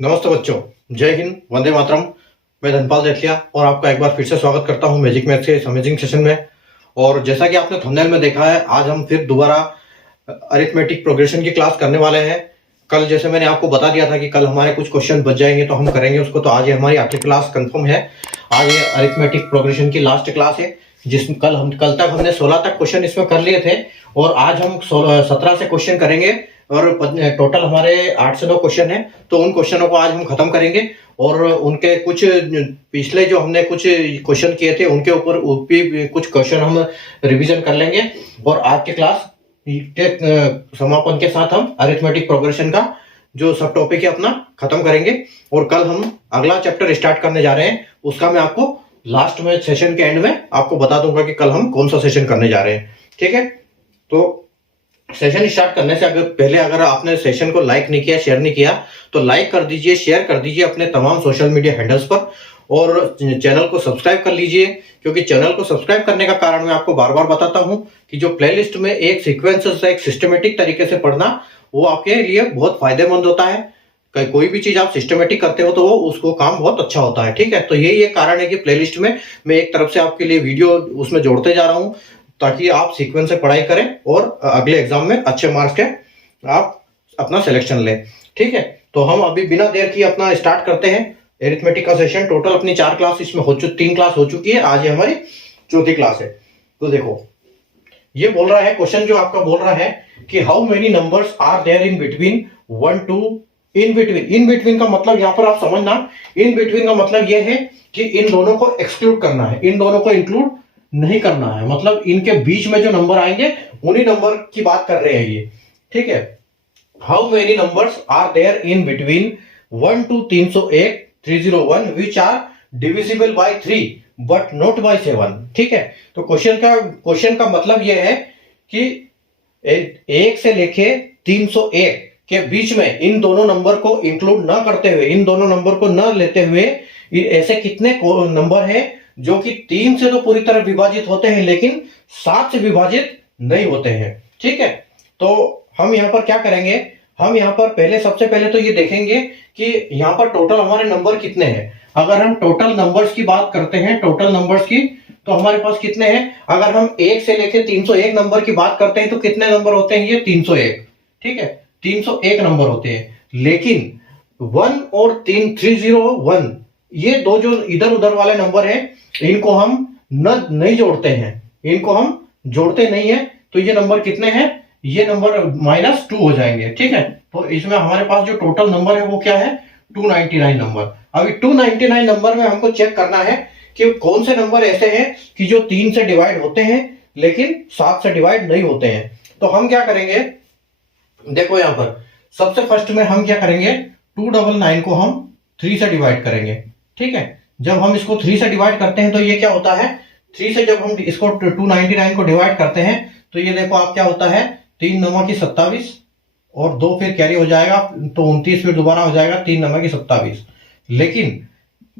नमस्ते बच्चों, जय हिंद, वंदे मातरम। मैं धनपाल जेठलिया और आपका एक बार फिर से स्वागत करता हूं मैजिक मैथ्स के इस अमेजिंग सेशन में। और जैसा कि आपने थंबनेल में देखा है, आज हम फिर दोबारा अरिथमेटिक प्रोग्रेशन की क्लास करने वाले हैं। कल जैसे मैंने आपको बता दिया था कि कल हमारे कुछ क्वेश्चन बच जाएंगे तो हम करेंगे उसको, तो आज ये हमारी आखिरी क्लास कंफर्म है। आज ये अरिथमेटिक प्रोग्रेशन की लास्ट क्लास है, जिसमें कल तक हमने 16 तक क्वेश्चन इसमें कर लिए थे और आज हम 17 से क्वेश्चन करेंगे और टोटल हमारे 8 से 9 क्वेश्चन है। तो उन क्वेश्चनों को आज हम खत्म करेंगे और उनके कुछ पिछले जो हमने कुछ क्वेश्चन किए थे उनके ऊपर भी कुछ क्वेश्चन हम रिवीजन कर लेंगे और आज की क्लास के समापन के साथ हम अरिथमेटिक प्रोग्रेशन का जो सब टॉपिक है अपना खत्म करेंगे। और कल हम अगला चैप्टर स्टार्ट करने जा रहे हैं, उसका मैं आपको लास्ट में सेशन के एंड में आपको बता दूंगा कि कल हम कौन सा सेशन करने जा रहे हैं। ठीक है, तो सेशन स्टार्ट करने से अगर आपने सेशन को लाइक नहीं किया, शेयर नहीं किया, तो लाइक कर दीजिए, शेयर कर दीजिए अपने तमाम सोशल मीडिया हैंडल्स पर और चैनल को सब्सक्राइब कर लीजिए। क्योंकि चैनल को सब्सक्राइब करने का कारण मैं आपको बार बार बताता हूं कि जो प्लेलिस्ट में एक सीक्वेंस से एक सिस्टमेटिक तरीके से पढ़ना वो आपके लिए बहुत फायदेमंद होता है। कोई भी चीज आप सिस्टमेटिक करते हो तो वो उसको काम बहुत अच्छा होता है। ठीक है, तो यही एक कारण है कि प्लेलिस्ट में मैं एक तरफ से आपके लिए वीडियो उसमें जोड़ते जा रहा हूं ताकि आप सीक्वेंस से पढ़ाई करें और अगले एग्जाम में अच्छे मार्क्स के आप अपना सिलेक्शन लें। ठीक है, तो हम अभी बिना देर किए अपना स्टार्ट करते हैं एरिथमेटिक का सेशन। टोटल अपनी 4 क्लास इसमें 3 क्लास हो चुकी है, आज ये हमारी चौथी क्लास है। तो देखो, ये बोल रहा है क्वेश्चन जो आपका बोल रहा है कि how many numbers are there in between 1 to in between. In between का मतलब यहां पर आप समझना, इन बिटवीन का मतलब यह है कि इन दोनों को एक्सक्लूड करना है, इन दोनों को इंक्लूड नहीं करना है। मतलब इनके बीच में जो नंबर आएंगे उन्हीं नंबर की बात कर रहे हैं ये। ठीक है, how many numbers are there in between 1 to 301 301 which are divisible by 3 but not by 7। ठीक है, तो क्वेश्चन का मतलब यह है कि 1 से लेके 301 के बीच में इन दोनों नंबर को इंक्लूड ना करते हुए, इन दोनों नंबर को न लेते हुए ऐसे कितने नंबर है जो कि 3 से तो पूरी तरह विभाजित होते हैं लेकिन 7 से विभाजित नहीं होते हैं। ठीक है, तो हम यहां पर क्या करेंगे, हम यहां पर सबसे पहले तो ये देखेंगे कि यहां पर टोटल हमारे नंबर कितने हैं। अगर हम टोटल नंबर्स की बात करते हैं, टोटल नंबर्स की, तो हमारे पास कितने हैं। अगर हम 1 से लेकर 301 नंबर की बात करते हैं तो कितने नंबर होते हैं, ये 301। ठीक है, 301 नंबर होते हैं। लेकिन 1 और 301 ये दो जो इधर उधर वाले नंबर हैं इनको हम नहीं जोड़ते हैं, इनको हम जोड़ते नहीं है। तो ये नंबर कितने हैं, ये नंबर -2 हो जाएंगे। ठीक है, तो इसमें हमारे पास जो टोटल नंबर है वो क्या है, 299 नंबर। अभी 299 नंबर में हमको चेक करना है कि कौन से नंबर ऐसे हैं कि जो 3 से डिवाइड होते हैं लेकिन 7 से डिवाइड नहीं होते हैं। तो हम क्या करेंगे, देखो यहां पर सबसे फर्स्ट में हम क्या करेंगे, 299 को हम 3 से डिवाइड करेंगे। ठीक है, जब हम इसको 3 से डिवाइड करते हैं तो ये क्या होता है, 3 से जब हम इसको 299 को डिवाइड करते हैं तो ये देखो आप क्या होता है, 3 9 की 27 और 2 फिर कैरी हो जाएगा तो 29 फिर दोबारा हो जाएगा 3 9 की 27। लेकिन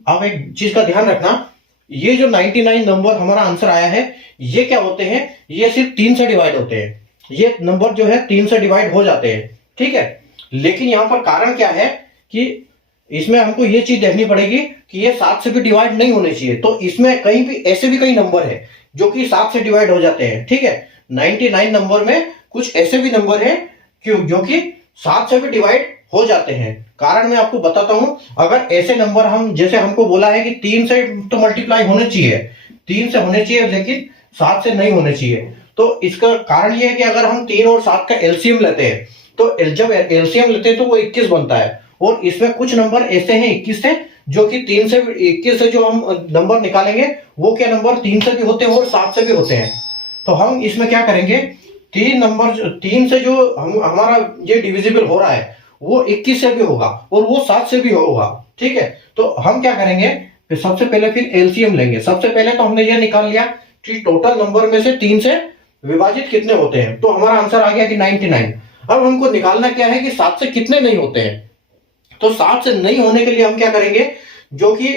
अब एक चीज का ध्यान रखना, ये जो 99 नंबर हमारा आंसर आया है ये क्या होते हैं, ये सिर्फ 3 से डिवाइड होते हैं। ये नंबर जो है 3 से डिवाइड हो जाते हैं। ठीक है, लेकिन यहां पर कारण क्या है कि इसमें हमको ये चीज देखनी पड़ेगी कि ये 7 से भी डिवाइड नहीं होने चाहिए। तो इसमें कहीं भी ऐसे भी कई नंबर है जो कि 7 से डिवाइड हो जाते हैं। ठीक है, 99 नंबर में कुछ ऐसे भी नंबर है जो कि 7 से भी डिवाइड हो जाते हैं। कारण मैं आपको बताता हूं, अगर ऐसे नंबर हम, जैसे हमको बोला है कि 3 से तो मल्टीप्लाई होने चाहिए, 3 से होने चाहिए लेकिन 7 से नहीं होने चाहिए। तो इसका कारण यह है कि अगर हम 3 और 7 का एलसीएम लेते हैं तो जब एलसीएम लेते हैं तो वो 21 बनता है। और इसमें कुछ नंबर ऐसे हैं 21 से, जो कि 3 से 21 से जो हम नंबर निकालेंगे वो क्या नंबर 3 से भी होते हैं और 7 से भी होते हैं। तो हम इसमें क्या करेंगे, 3 से जो हमारा ये डिविजिबल हो रहा है वो 21 से भी होगा और वो 7 से भी होगा। ठीक है, तो हम क्या करेंगे, फिर सबसे पहले फिर एलसीएम लेंगे। सबसे पहले तो हमने ये निकाल लिया कि टोटल नंबर में से 3 से विभाजित कितने होते हैं, तो हमारा आंसर आ गया कि 99। अब हमको निकालना क्या है कि 7 से कितने नहीं होते हैं। तो 7 से नहीं होने के लिए हम क्या करेंगे, जो कि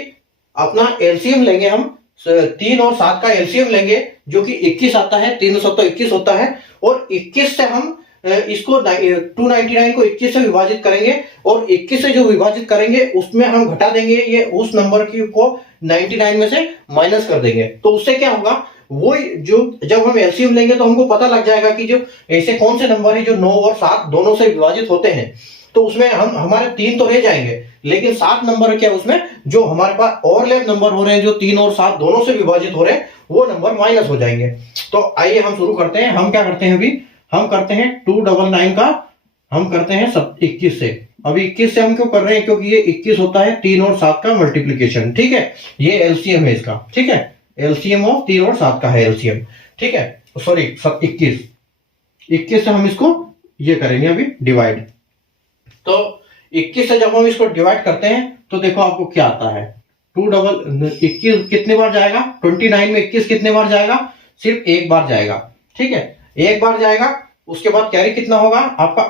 अपना एलसीएम लेंगे, हम 3 और 7 का एलसीएम लेंगे जो कि 21 आता है, 3 7 21 होता है। और 21 से हम इसको 299 को 21 से विभाजित करेंगे और 21 से जो विभाजित करेंगे उसमें हम घटा देंगे ये उस नंबर की को 99 में से माइनस कर देंगे। तो उससे क्या होगा, वो जो जब हम एलसीएम लेंगे तो हमको पता लग जाएगा कि जो ऐसे कौन से नंबर है जो 9 और 7 दोनों से विभाजित होते हैं। तो उसमें हम हमारे 3 तो रह जाएंगे, लेकिन 7 नंबर क्या उसमें जो हमारे पास ओवरलैप नंबर हो रहे हैं, जो 3 और 7 दोनों से विभाजित हो रहे हैं, वो नंबर माइनस हो जाएंगे। तो आइए हम शुरू करते हैं। हम क्या करते हैं, अभी हम करते हैं 299 का हम करते हैं 21 से। अभी 21 से हम क्यों कर रहे हैं, क्योंकि ये 21 होता है 3 और 7 का मल्टीप्लीकेशन। ठीक है, ये एलसीएम है इसका। ठीक है, एलसीएम ऑफ 3 और 7 का है एलसीएम। ठीक है, सॉरी 21 से हम इसको ये करेंगे अभी डिवाइड। तो 21 से जब हम इसको डिवाइड करते हैं तो देखो आपको क्या आता है, 21 कितने बार जाएगा, 29 में 21 कितने बार जाएगा, सिर्फ एक बार जाएगा। ठीक है, एक बार जाएगा। उसके बाद कैरी कितना होगा आपका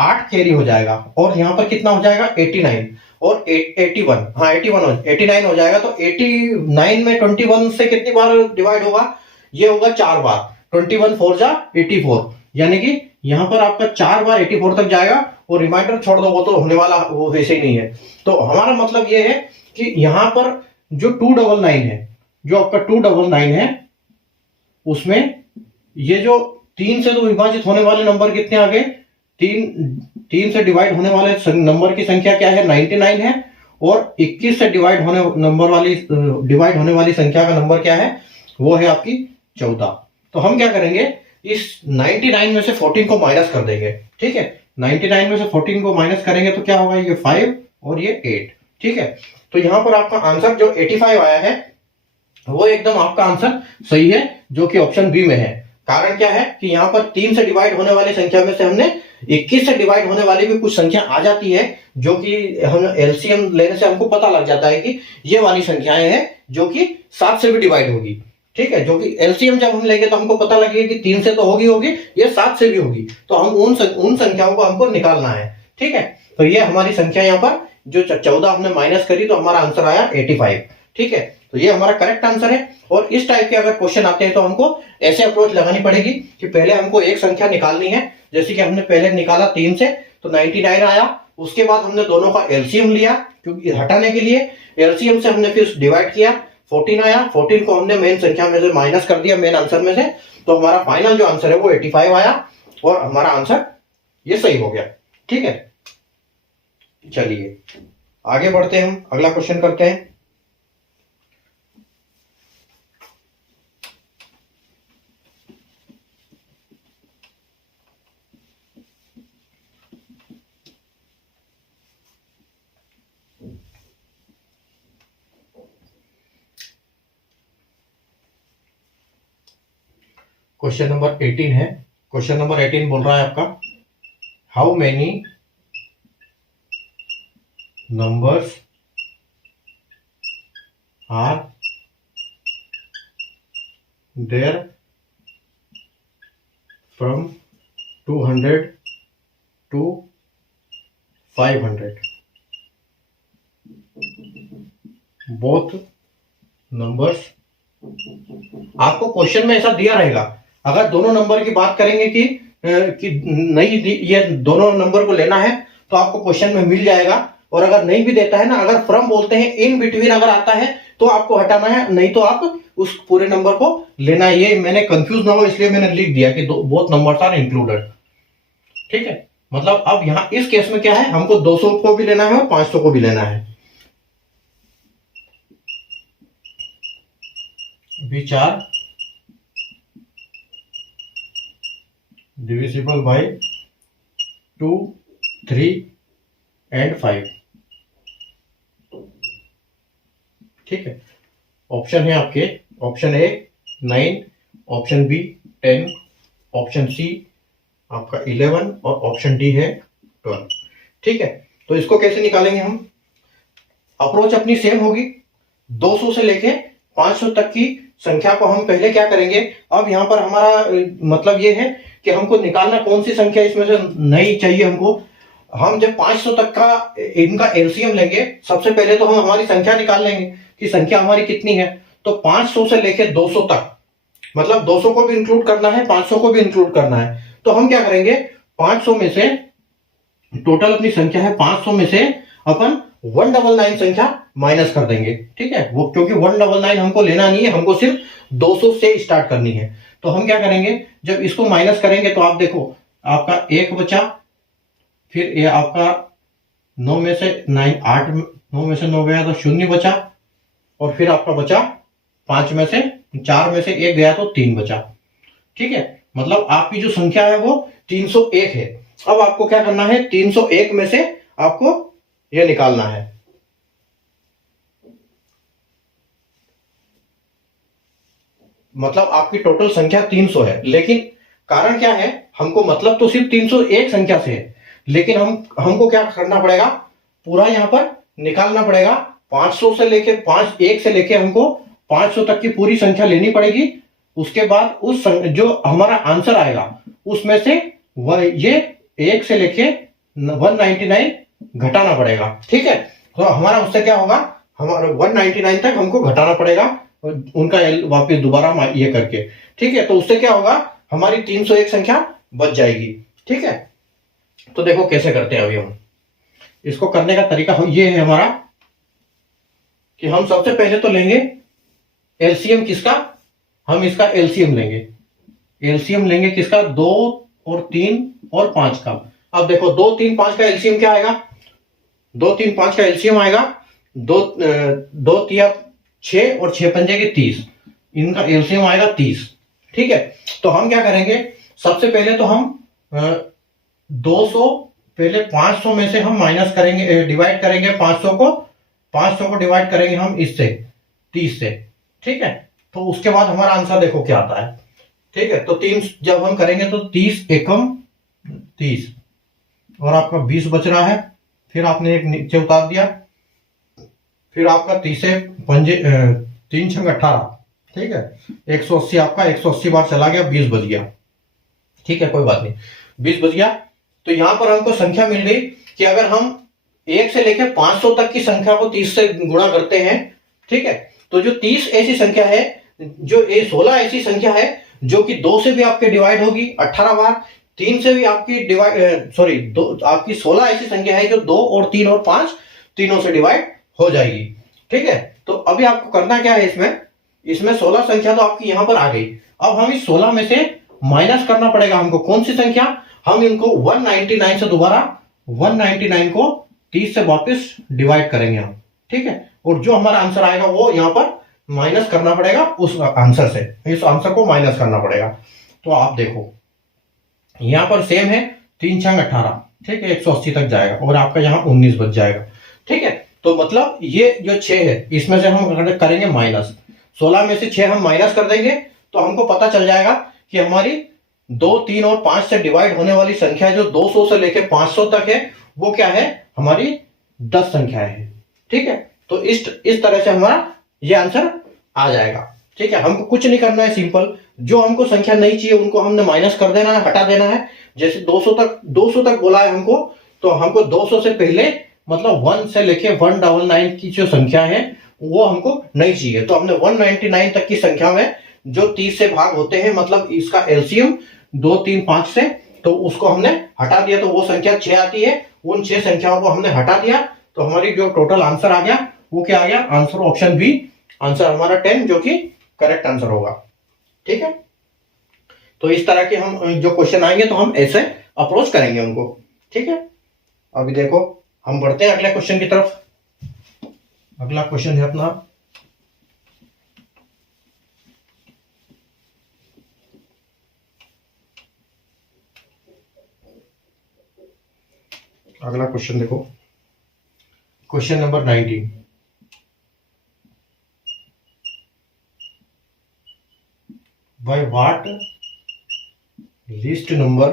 8 कैरी हो जाएगा, और यहां पर कितना हो जाएगा 89 और 81, हाँ 89 हो जाएगा। तो 89 में 21 से कितनी बार डिवाइड होगा, ये होगा 4 बार। 21 4 जा 84, यानी कि यहां पर आपका 4 बार 84 तक जाएगा, और रिमाइंडर छोड़ दो वो तो होने वाला वो वैसे ही नहीं है। तो हमारा मतलब ये है कि यहां पर जो 299 है, जो आपका 299 है, उसमें ये जो 3 से तो विभाजित होने वाले नंबर कितने आ गए, 3 से डिवाइड होने वाले नंबर की संख्या क्या है 99 है, और 21 से डिवाइड होने वाली संख्या का नंबर क्या है, वो है आपकी 14। तो हम क्या करेंगे, इस 99 में से 14 को माइनस कर देंगे। ठीक है, 99 में से 14 को माइनस करेंगे तो क्या होगा, ये 5 और ये 8। ठीक है, तो यहां पर आपका आंसर जो 85 आया है वो एकदम आपका आंसर सही है, जो कि ऑप्शन बी में है। कारण क्या है कि यहां पर 3 से डिवाइड होने वाली संख्या में से हमने 21 से डिवाइड होने वाली भी कुछ संख्या आ जाती है, जो कि हम एलसीएम लेने से हमको पता लग जाता है कि ये वाली संख्याएं हैं जो कि 7 से भी डिवाइड होगी। ठीक है, जो कि एलसीएम जब हम लेंगे तो हमको पता लगेगा कि 3 से तो होगी, ये 7 से भी होगी। तो हम उन संख्याओं को हमको निकालना है। ठीक है, तो ये हमारी संख्या यहाँ पर जो 14 हमने माइनस करी तो हमारा आंसर आया 85। ठीक है, तो ये हमारा करेक्ट आंसर है। और इस टाइप के अगर क्वेश्चन आते हैं तो हमको ऐसे अप्रोच लगानी पड़ेगी कि पहले हमको एक संख्या निकालनी है, जैसे कि हमने पहले निकाला 3 से तो 99 आया। उसके बाद हमने दोनों का एलसीएम लिया, क्योंकि हटाने के लिए एलसीएम से हमने फिर डिवाइड किया, 14 आया। 14 को हमने मेन संख्या में से माइनस कर दिया, मेन आंसर में से। तो हमारा फाइनल जो आंसर है वो 85 आया, और हमारा आंसर ये सही हो गया। ठीक है, चलिए आगे बढ़ते हैं, हम अगला क्वेश्चन करते हैं। क्वेश्चन नंबर 18 है। क्वेश्चन नंबर 18 बोल रहा है आपका, how many numbers are there from 200 to 500 both numbers. आपको क्वेश्चन में ऐसा दिया रहेगा, अगर दोनों नंबर की बात करेंगे कि नहीं ये दोनों नंबर को लेना है तो आपको क्वेश्चन में मिल जाएगा। और अगर नहीं भी देता है ना, अगर फ्रॉम बोलते हैं, इन बिटवीन अगर आता है तो आपको हटाना है, नहीं तो आप उस पूरे नंबर को लेना है। ये मैंने कंफ्यूज ना हो इसलिए मैंने लिख दिया कि बोथ नंबर्स आर इंक्लूडेड। ठीक है, मतलब अब यहां इस केस में क्या है, हमको 200 को भी लेना है और 500 को भी लेना है, which are divisible by 2, 3 and 5। ठीक है, ऑप्शन है आपके, option A 9, option B 10, option C आपका 11 और ऑप्शन डी है 12। ठीक है, तो इसको कैसे निकालेंगे हम, अप्रोच अपनी सेम होगी। 200 से लेके 500 तक की संख्या को हम पहले क्या करेंगे, अब यहां पर हमारा मतलब ये है कि हमको निकालना कौन सी संख्या इसमें से नहीं चाहिए हमको। हम जब 500 तक का इनका एलसीएम लेंगे, सबसे पहले तो हम हमारी संख्या निकाल लेंगे कि संख्या हमारी कितनी है। तो 500 से लेके 200 तक, मतलब 200 को भी इंक्लूड करना है, 500 को भी इंक्लूड करना है। तो हम क्या करेंगे, 500 में से टोटल अपनी संख्या है 500 में से अपन 199 संख्या माइनस कर देंगे। ठीक है, वो क्योंकि 199 हमको लेना नहीं है, हमको सिर्फ 200 से स्टार्ट करनी है। तो हम क्या करेंगे, जब इसको माइनस करेंगे तो आप देखो आपका 1 बचा, फिर ये आपका 9 में से 9 में से 9 गया तो 0 बचा, और फिर आपका बचा 5 में से 4 में से 1 गया तो 3 बचा। ठीक है, मतलब आपकी जो संख्या है वो 301 है। अब आपको क्या करना है, 301 में से आपको ये निकालना है। मतलब आपकी टोटल संख्या 300 है, लेकिन कारण क्या है, हमको मतलब तो सिर्फ 301 संख्या से है, लेकिन हमको क्या करना पड़ेगा, पूरा यहां पर निकालना पड़ेगा। 500 से लेके 1 से लेके हमको 500 तक की पूरी संख्या लेनी पड़ेगी। उसके बाद जो हमारा आंसर आएगा उसमें से ये 1 से लेके 199 घटाना पड़ेगा। ठीक है, तो हमारा उससे क्या होगा, हमारा 199 तक हमको घटाना पड़ेगा उनका वापस दोबारा ये करके। ठीक है, तो उससे क्या होगा, हमारी 301 संख्या बच जाएगी। ठीक है, तो देखो कैसे करते हैं अभी हम इसको। करने का तरीका ये है हमारा कि हम सबसे पहले तो लेंगे एलसीएम किसका, हम इसका एलसीएम लेंगे। एलसीएम लेंगे किसका, 2 और 3 और 5 का। अब देखो 2, 3, 5 का एलसीएम क्या आएगा, 2, 3, 5 का एलसीएम आएगा 2 तिया 6 और 6 पंजे के 30, इनका एलसीएम आएगा 30। ठीक है, तो हम क्या करेंगे, सबसे पहले तो हम 200 पहले 500 में से हम माइनस करेंगे, डिवाइड करेंगे 500 को डिवाइड करेंगे हम इससे 30 से। ठीक है, तो उसके बाद हमारा आंसर देखो क्या आता है। ठीक है, तो 3 जब हम करेंगे तो 30 एकम 30 और आपका 20 बच रहा है। फिर आपने एक नीचे उतार दिया, फिर आपका 30 पंजे 3 छंग 18। ठीक है, 180 आपका 180 बार चला गया, 20 बच गया। ठीक है, कोई बात नहीं, 20 बच गया। तो यहां पर हमको संख्या मिल गई कि अगर हम 1 से लेकर 500 तक की संख्या को 30 से गुणा करते हैं, ठीक है, तो जो 30 ऐसी संख्या है, जो 16 ऐसी संख्या है जो कि 2 से भी आपके डिवाइड होगी 18 बार, 3 से भी आपकी आपकी 16 ऐसी संख्या है जो 2 और 3 और 5 तीनों से डिवाइड हो जाएगी। ठीक है, तो अभी आपको करना क्या है, इसमें 16 संख्या तो आपकी यहां पर आ गई। अब हम इस 16 में से माइनस करना पड़ेगा हमको कौन सी संख्या, हम इनको 199 से दोबारा 199 को 30 से वापस डिवाइड करेंगे हम। ठीक है, और जो हमारा आंसर आएगा वो यहां पर माइनस करना पड़ेगा उस आंसर से, इस आंसर को माइनस करना पड़ेगा। तो आप देखो यहां पर सेम है, 3 छंग 18। ठीक है, 180 तक जाएगा और आपका यहां 19 बच जाएगा। ठीक है, तो मतलब ये जो 6 है इसमें से हम करेंगे माइनस, 16 में से 6 हम माइनस कर देंगे तो हमको पता चल जाएगा कि हमारी 2, 3 और 5 से डिवाइड होने वाली संख्या जो 200 से लेकर 500 तक है वो क्या है, हमारी 10 संख्या है। ठीक है, तो इस तरह से हमारा ये आंसर आ जाएगा। ठीक है, हमको कुछ नहीं करना है, सिंपल जो हमको संख्या नहीं चाहिए उनको हमने माइनस कर देना है, हटा देना है। जैसे 200 तक बोला है हमको, तो हमको 200 से पहले मतलब 1 से लेके 199 की जो संख्या है वो हमको नहीं चाहिए, तो हमने 199 तक की संख्या में जो 30 से भाग होते हैं, मतलब इसका एलसीएम 2, 3, 5 से, तो उसको हमने हटा दिया तो वो संख्या 6 आती है। उन 6 संख्याओं को हमने हटा दिया तो हमारी जो टोटल आंसर आ गया वो क्या आ गया, आंसर ऑप्शन बी, आंसर हमारा 10, जो कि करेक्ट आंसर होगा। ठीक है, तो इस तरह के हम जो क्वेश्चन आएंगे तो हम ऐसे अप्रोच करेंगे उनको। ठीक है, अभी देखो हम बढ़ते हैं अगले क्वेश्चन की तरफ। अगला क्वेश्चन है अपना अगला क्वेश्चन देखो, question number 19। by what least number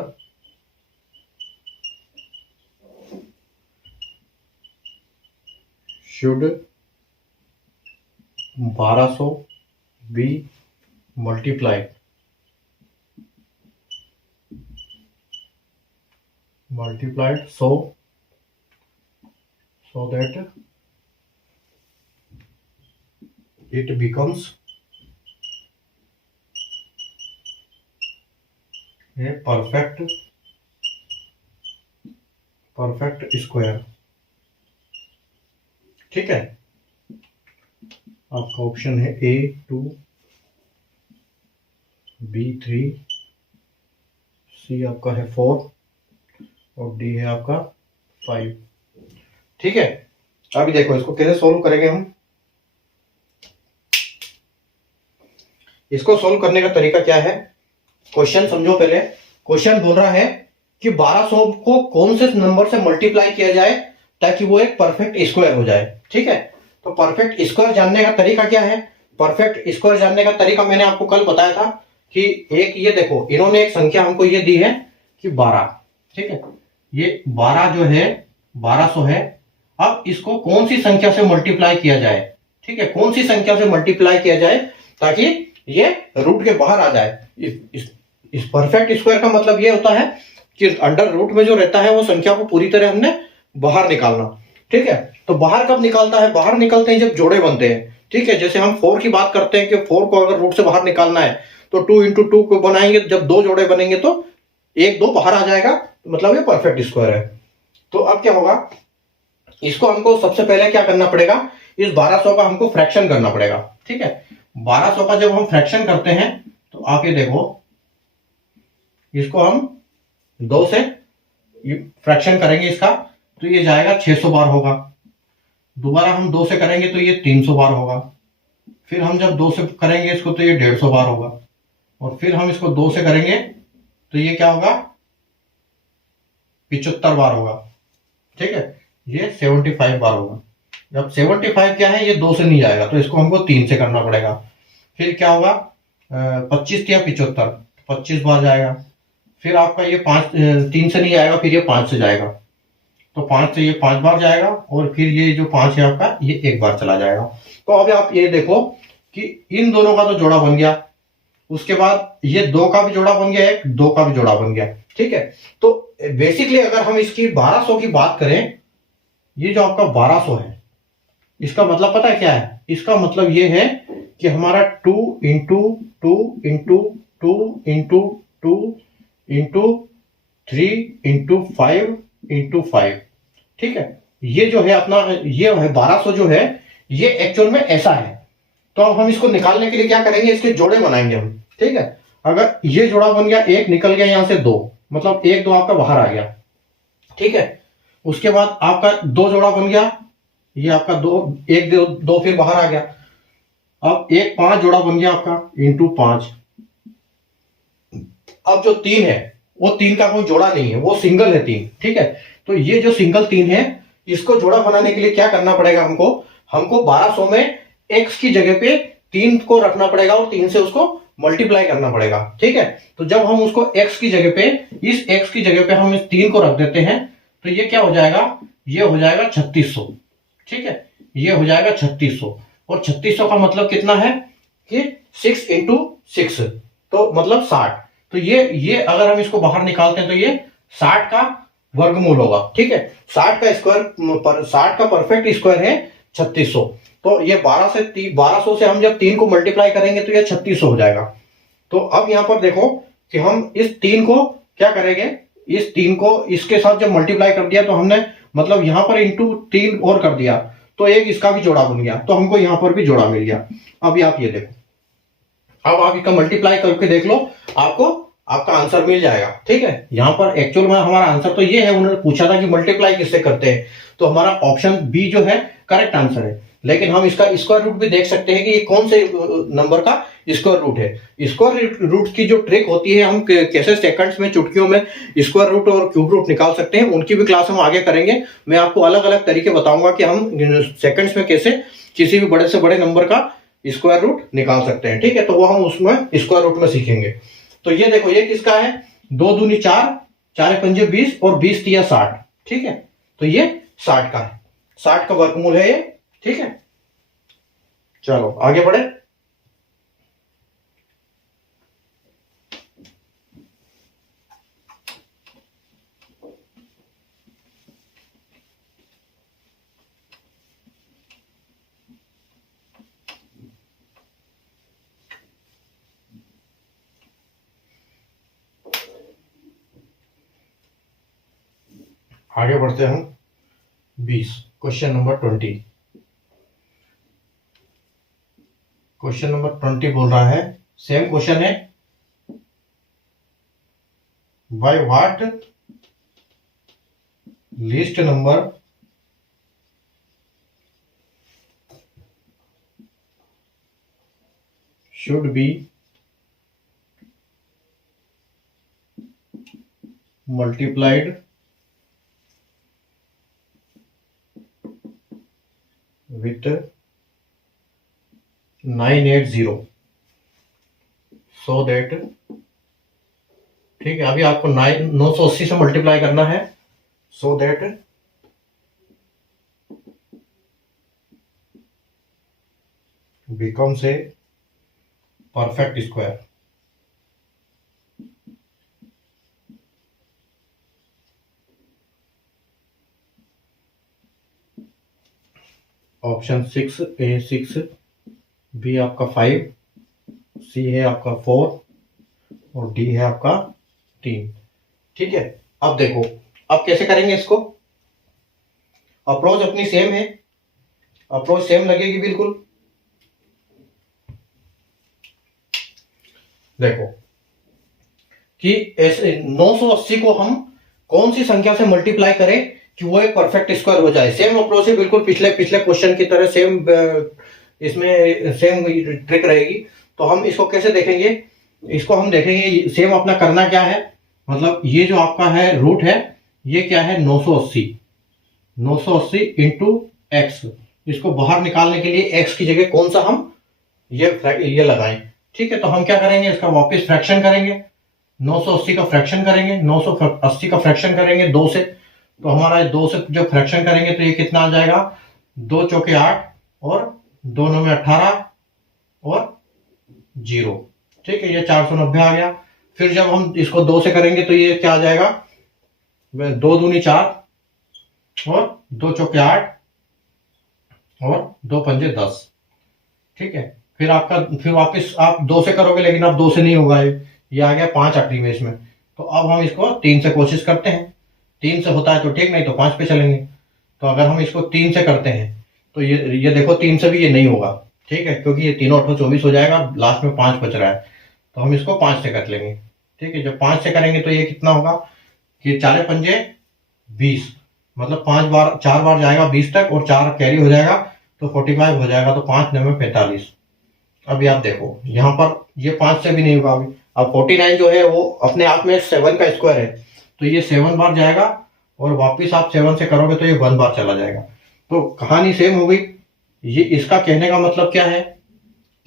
should 1200 be multiplied so that it becomes a perfect perfect square. ठीक है, आपका ऑप्शन है A2, B3, C आपका है 4 और D है आपका 5। ठीक है, अभी देखो इसको कैसे सोल्व करेंगे हम। इसको सोल्व करने का तरीका क्या है, क्वेश्चन समझो पहले। क्वेश्चन बोल रहा है कि 1200 को कौन से नंबर से मल्टीप्लाई किया जाए ताकि वो एक परफेक्ट स्क्वायर हो जाए। ठीक है, तो परफेक्ट स्क्वायर जानने का तरीका क्या है। परफेक्ट स्क्वायर जानने का तरीका मैंने आपको कल बताया था कि एक ये देखो, इन्होंने एक संख्या हमको ये दी है कि 12। ठीक है, ये 12 जो है 1200 है। अब इसको कौन सी संख्या से मल्टीप्लाई किया जाए। ठीक है, कौन सी संख्या से मल्टीप्लाई किया जाए ताकि ये रूट के बाहर आ जाए। इस परफेक्ट स्क्वायर का मतलब ये होता है कि अंडर रूट में जो रहता है वो संख्या को पूरी तरह हमने बाहर निकालना। ठीक है, तो बाहर कब निकालता है, बाहर निकलते हैं जब जोड़े बनते हैं। ठीक है, जैसे हम 4 की बात करते हैं कि 4 को अगर रूट से बाहर निकालना है तो 2 इंटू 2 को बनाएंगे, जब दो जोड़े बनेंगे तो 1 2 बाहर आ जाएगा, तो मतलब ये परफेक्ट स्क्वायर है। तो अब क्या होगा, इसको हमको सबसे पहले क्या करना पड़ेगा, इस 1200 का हमको फ्रैक्शन करना पड़ेगा। ठीक है, 1200 का जब हम फ्रैक्शन करते हैं तो आप ये देखो, इसको हम 2 से फ्रैक्शन करेंगे इसका तो ये जाएगा 600 बार होगा। दोबारा हम 2 से करेंगे तो ये 300 बार होगा। फिर हम जब 2 से करेंगे इसको तो ये 150 बार होगा। और फिर हम इसको 2 से करेंगे तो ये क्या होगा, 75 बार होगा। ठीक है, ये 75 बार होगा। जब 75 क्या है, ये 2 से नहीं जाएगा तो इसको हमको 3 से करना पड़ेगा। फिर क्या होगा, 25 या 75, 25 बार जाएगा। फिर आपका ये 3 से नहीं जाएगा, फिर ये 5 से जाएगा, तो 5 से ये 5 बार जाएगा। और फिर ये जो 5 है आपका, ये 1 बार चला जाएगा। तो अब आप ये देखो कि इन दोनों का तो जोड़ा बन गया, उसके बाद ये 2 का भी जोड़ा बन गया, 2 का भी जोड़ा बन गया। ठीक है, तो बेसिकली अगर हम इसकी 1200 की बात करें, ये जो आपका 1200 है, इसका मतलब पता है क्या है, इसका मतलब ये है कि हमारा 2 into 2 into 2 into 2 into 3 into 5 into 5। ठीक है, ये जो है अपना, ये है 1200 जो है, ये एक्चुअल में ऐसा है। तो अब हम इसको निकालने के लिए क्या करेंगे, इसके जोड़े बनाएंगे हम। ठीक है, अगर ये जोड़ा बन गया, 1 निकल गया यहां से 2, मतलब 1 2 आपका बाहर आ गया। ठीक है, उसके बाद आपका 2 जोड़ा बन गया, ये आपका 2 1 2 फिर बाहर आ गया। अब 1 5 जोड़ा बन गया आपका इंटू 5। अब जो 3 है वो 3 का कोई जोड़ा नहीं है, वो सिंगल है 3। ठीक है, तो ये जो सिंगल 3 है, इसको जोड़ा बनाने के लिए क्या करना पड़ेगा हमको, हमको 1200 में x की जगह पे 3 को रखना पड़ेगा और 3 से उसको मल्टीप्लाई करना पड़ेगा। ठीक है, तो जब हम उसको x की जगह पे, इस x की जगह पे हम इस 3 को रख देते हैं तो ये क्या हो जाएगा, ये हो जाएगा 3600। ठीक है, ये हो जाएगा 3600। और 3600 का मतलब कितना है कि 6 इंटू 6, तो मतलब 60। तो ये अगर हम इसको बाहर निकालते हैं तो ये 60 का वर्गमूल होगा। ठीक है, 60 का स्क्वायर 60 का परफेक्ट स्क्वायर है 3600। तो ये 1200 से हम जब 3 को मल्टीप्लाई करेंगे तो ये 3600 हो जाएगा। तो अब यहां पर देखो कि हम इस 3 को क्या करेंगे, इस 3 को इसके साथ जब मल्टीप्लाई कर दिया तो हमने मतलब यहां पर इंटू 3 और कर दिया तो एक इसका भी जोड़ा बन गया, तो हमको यहां पर भी जोड़ा मिल गया। अभी आप ये देखो, अब आप इसका मल्टीप्लाई करके देख लो, आपको आपका आंसर मिल जाएगा। ठीक है, यहां पर एक्चुअल में हमारा आंसर तो ये है, उन्होंने पूछा था कि मल्टीप्लाई किससे करते हैं, तो हमारा ऑप्शन बी जो है करेक्ट आंसर है। लेकिन हम इसका स्क्वायर रूट भी देख सकते हैं कि ये कौन से नंबर का स्क्वायर रूट है। स्क्वायर रूट की जो ट्रिक होती है, हम कैसे सेकंड्स में चुटकियों में स्क्वायर रूट और क्यूब रूट निकाल सकते हैं, उनकी भी क्लास हम आगे करेंगे। मैं आपको अलग अलग तरीके बताऊंगा कि हम सेकंड्स में कैसे किसी भी बड़े से बड़े नंबर का स्क्वायर रूट निकाल सकते हैं। ठीक है, तो वो हम उसमें स्क्वायर रूट में सीखेंगे। तो ये देखो, ये किसका है, 2 दूनी 4, 4 पंजे 20 और 20 तिया 60। ठीक है, तो ये 60 का है, 60 का वर्गमूल है ये। ठीक है, चलो आगे बढ़े। आगे बढ़ते हैं हम 20 क्वेश्चन नंबर 20। क्वेश्चन नंबर 20 बोल रहा है, सेम क्वेश्चन है, by what least number should be multiplied with 980 so that, ठीक है, अभी आपको 980 से मल्टीप्लाई करना है, so that becomes a perfect square। Option 6 A 6, B आपका 5, सी है आपका 4 और डी है आपका 3। ठीक है, अब देखो अब कैसे करेंगे इसको। अप्रोच अपनी सेम है, अप्रोच सेम लगेगी बिल्कुल। देखो कि ऐसे 980 को हम कौन सी संख्या से मल्टीप्लाई करें कि वो एक परफेक्ट स्क्वायर हो जाए। सेम अप्रोच है बिल्कुल, पिछले क्वेश्चन की तरह सेम, इसमें सेम ट्रिक रहेगी। तो हम इसको कैसे देखेंगे, इसको हम देखेंगे सेम अपना करना क्या है, मतलब ये जो आपका है रूट है, ये क्या है 980 इंटू एक्स। इसको बाहर निकालने के लिए एक्स की जगह कौन सा हम ये लगाएं। ठीक है, तो हम क्या करेंगे, इसका वापस फ्रैक्शन करेंगे, 980 का फ्रैक्शन करेंगे, 980 का फ्रैक्शन करेंगे 2 से। तो हमारा 2 से जो फ्रैक्शन करेंगे तो ये कितना आ जाएगा, 2 चौके 8 और 2 9 में 18 और 0। ठीक है, ये 490 आ गया। फिर जब हम इसको 2 से करेंगे तो ये क्या आ जाएगा, 2 दूनी 4 और 2 चौके 8 और 2 पंजे 10। ठीक है, फिर वापस आप 2 से करोगे, लेकिन अब 2 से नहीं होगा, ये आ गया 5 आखिरी में इसमें। तो अब हम इसको 3 से कोशिश करते हैं, 3 से होता है तो ठीक, नहीं तो 5 पे चलेंगे। तो अगर हम इसको 3 से करते हैं तो ये देखो 3 से भी ये नहीं होगा। ठीक है, क्योंकि ये तीनों 24 हो जाएगा, लास्ट में 5 बच रहा है, तो हम इसको 5 से कर लेंगे। ठीक है, जब 5 से करेंगे तो ये कितना होगा कि 4 पंजे 20, मतलब 5 बार 4 बार जाएगा 20 तक और 4 कैरी हो जाएगा तो 45 हो जाएगा। तो 5 9 में 45। अभी आप देखो यहाँ पर ये 5 से भी नहीं होगा। अभी अब 49 जो है वो अपने आप में 7 का स्क्वायर है, तो ये 7 बार जाएगा और वापिस आप 7 से करोगे तो ये 1 बार चला जाएगा। तो कहानी सेम हो गई। ये इसका कहने का मतलब क्या है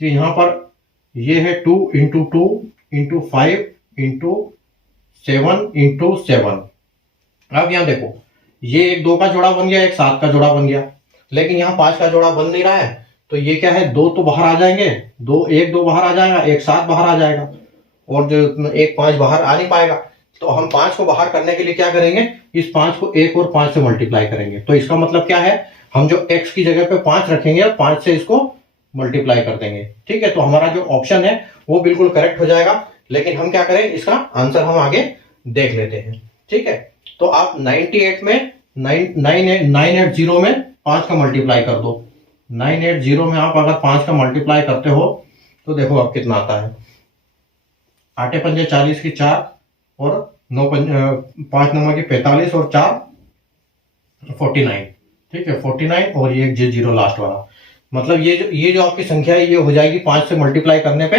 कि यहाँ पर ये है 2 इंटू 2 इंटू 5 इंटू 7 इंटू 7। अब यहाँ देखो ये एक 2 का जोड़ा बन गया, एक 7 का जोड़ा बन गया, लेकिन यहाँ 5 का जोड़ा बन नहीं रहा है। तो ये क्या है, 2 तो बाहर आ जाएंगे, 2 बाहर आ जाएगा, एक 7 बाहर आ जाएगा और जो एक 5 बाहर आ नहीं पाएगा। तो हम 5 को बाहर करने के लिए क्या करेंगे, इस 5 को 1 और 5 से मल्टीप्लाई करेंगे। तो इसका मतलब क्या है, हम जो x की जगह पे 5 रखेंगे और 5 से इसको मल्टीप्लाई कर देंगे। ठीक है, तो हमारा जो ऑप्शन है वो बिल्कुल करेक्ट हो जाएगा। लेकिन हम क्या करें, इसका आंसर हम आगे देख लेते हैं। ठीक है, तो आप 98 में 980 में 5 का मल्टीप्लाई कर दो। 980 में आप अगर 5 का मल्टीप्लाई करते हो तो देखो अब कितना आता है, 8 पंजे 40 की 4 और 5 नंबर की 45 और 4 49। ठीक है, 49 और ये जीरो लास्ट वाला, मतलब ये जो आपकी संख्या है ये हो जाएगी 5 से मल्टीप्लाई करने पे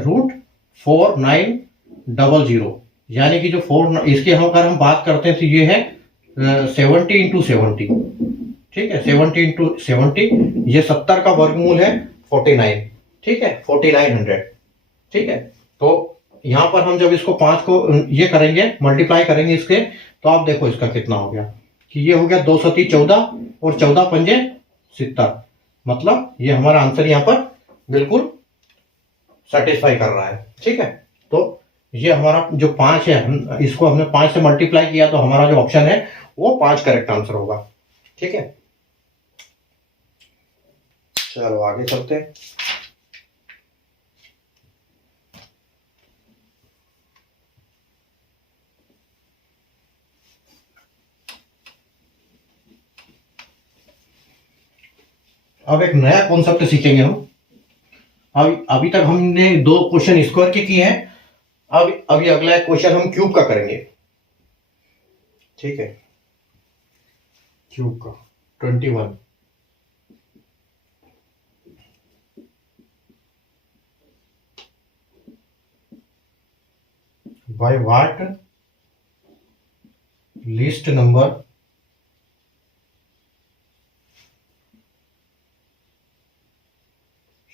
√4900। यानी कि जो 4 इसकी हम अगर हम बात करते हैं तो ये है 70 इंटू 70। ठीक है, 70 इंटू 70, ये 70 का वर्गमूल है 49। ठीक है, 4900। ठीक है, तो यहां पर हम जब इसको 5 को ये करेंगे मल्टीप्लाई करेंगे इसके, तो आप देखो इसका कितना हो गया कि ये हो गया 2 सती 14 और 14 पंजे 70। मतलब ये हमारा आंसर यहाँ पर बिल्कुल सेटिस्फाई कर रहा है। ठीक है, तो ये हमारा जो 5 है, इसको हमने 5 से मल्टीप्लाई किया तो हमारा जो ऑप्शन है वो 5 करेक्ट आंसर होगा। ठीक है, चलो आगे चलते हैं। अब एक नया कॉन्सेप्ट सीखेंगे हम। अभी तक हमने दो क्वेश्चन स्क्वायर के किए हैं। अब अभी अगला क्वेश्चन हम क्यूब का करेंगे। ठीक है, क्यूब का 21 by what least number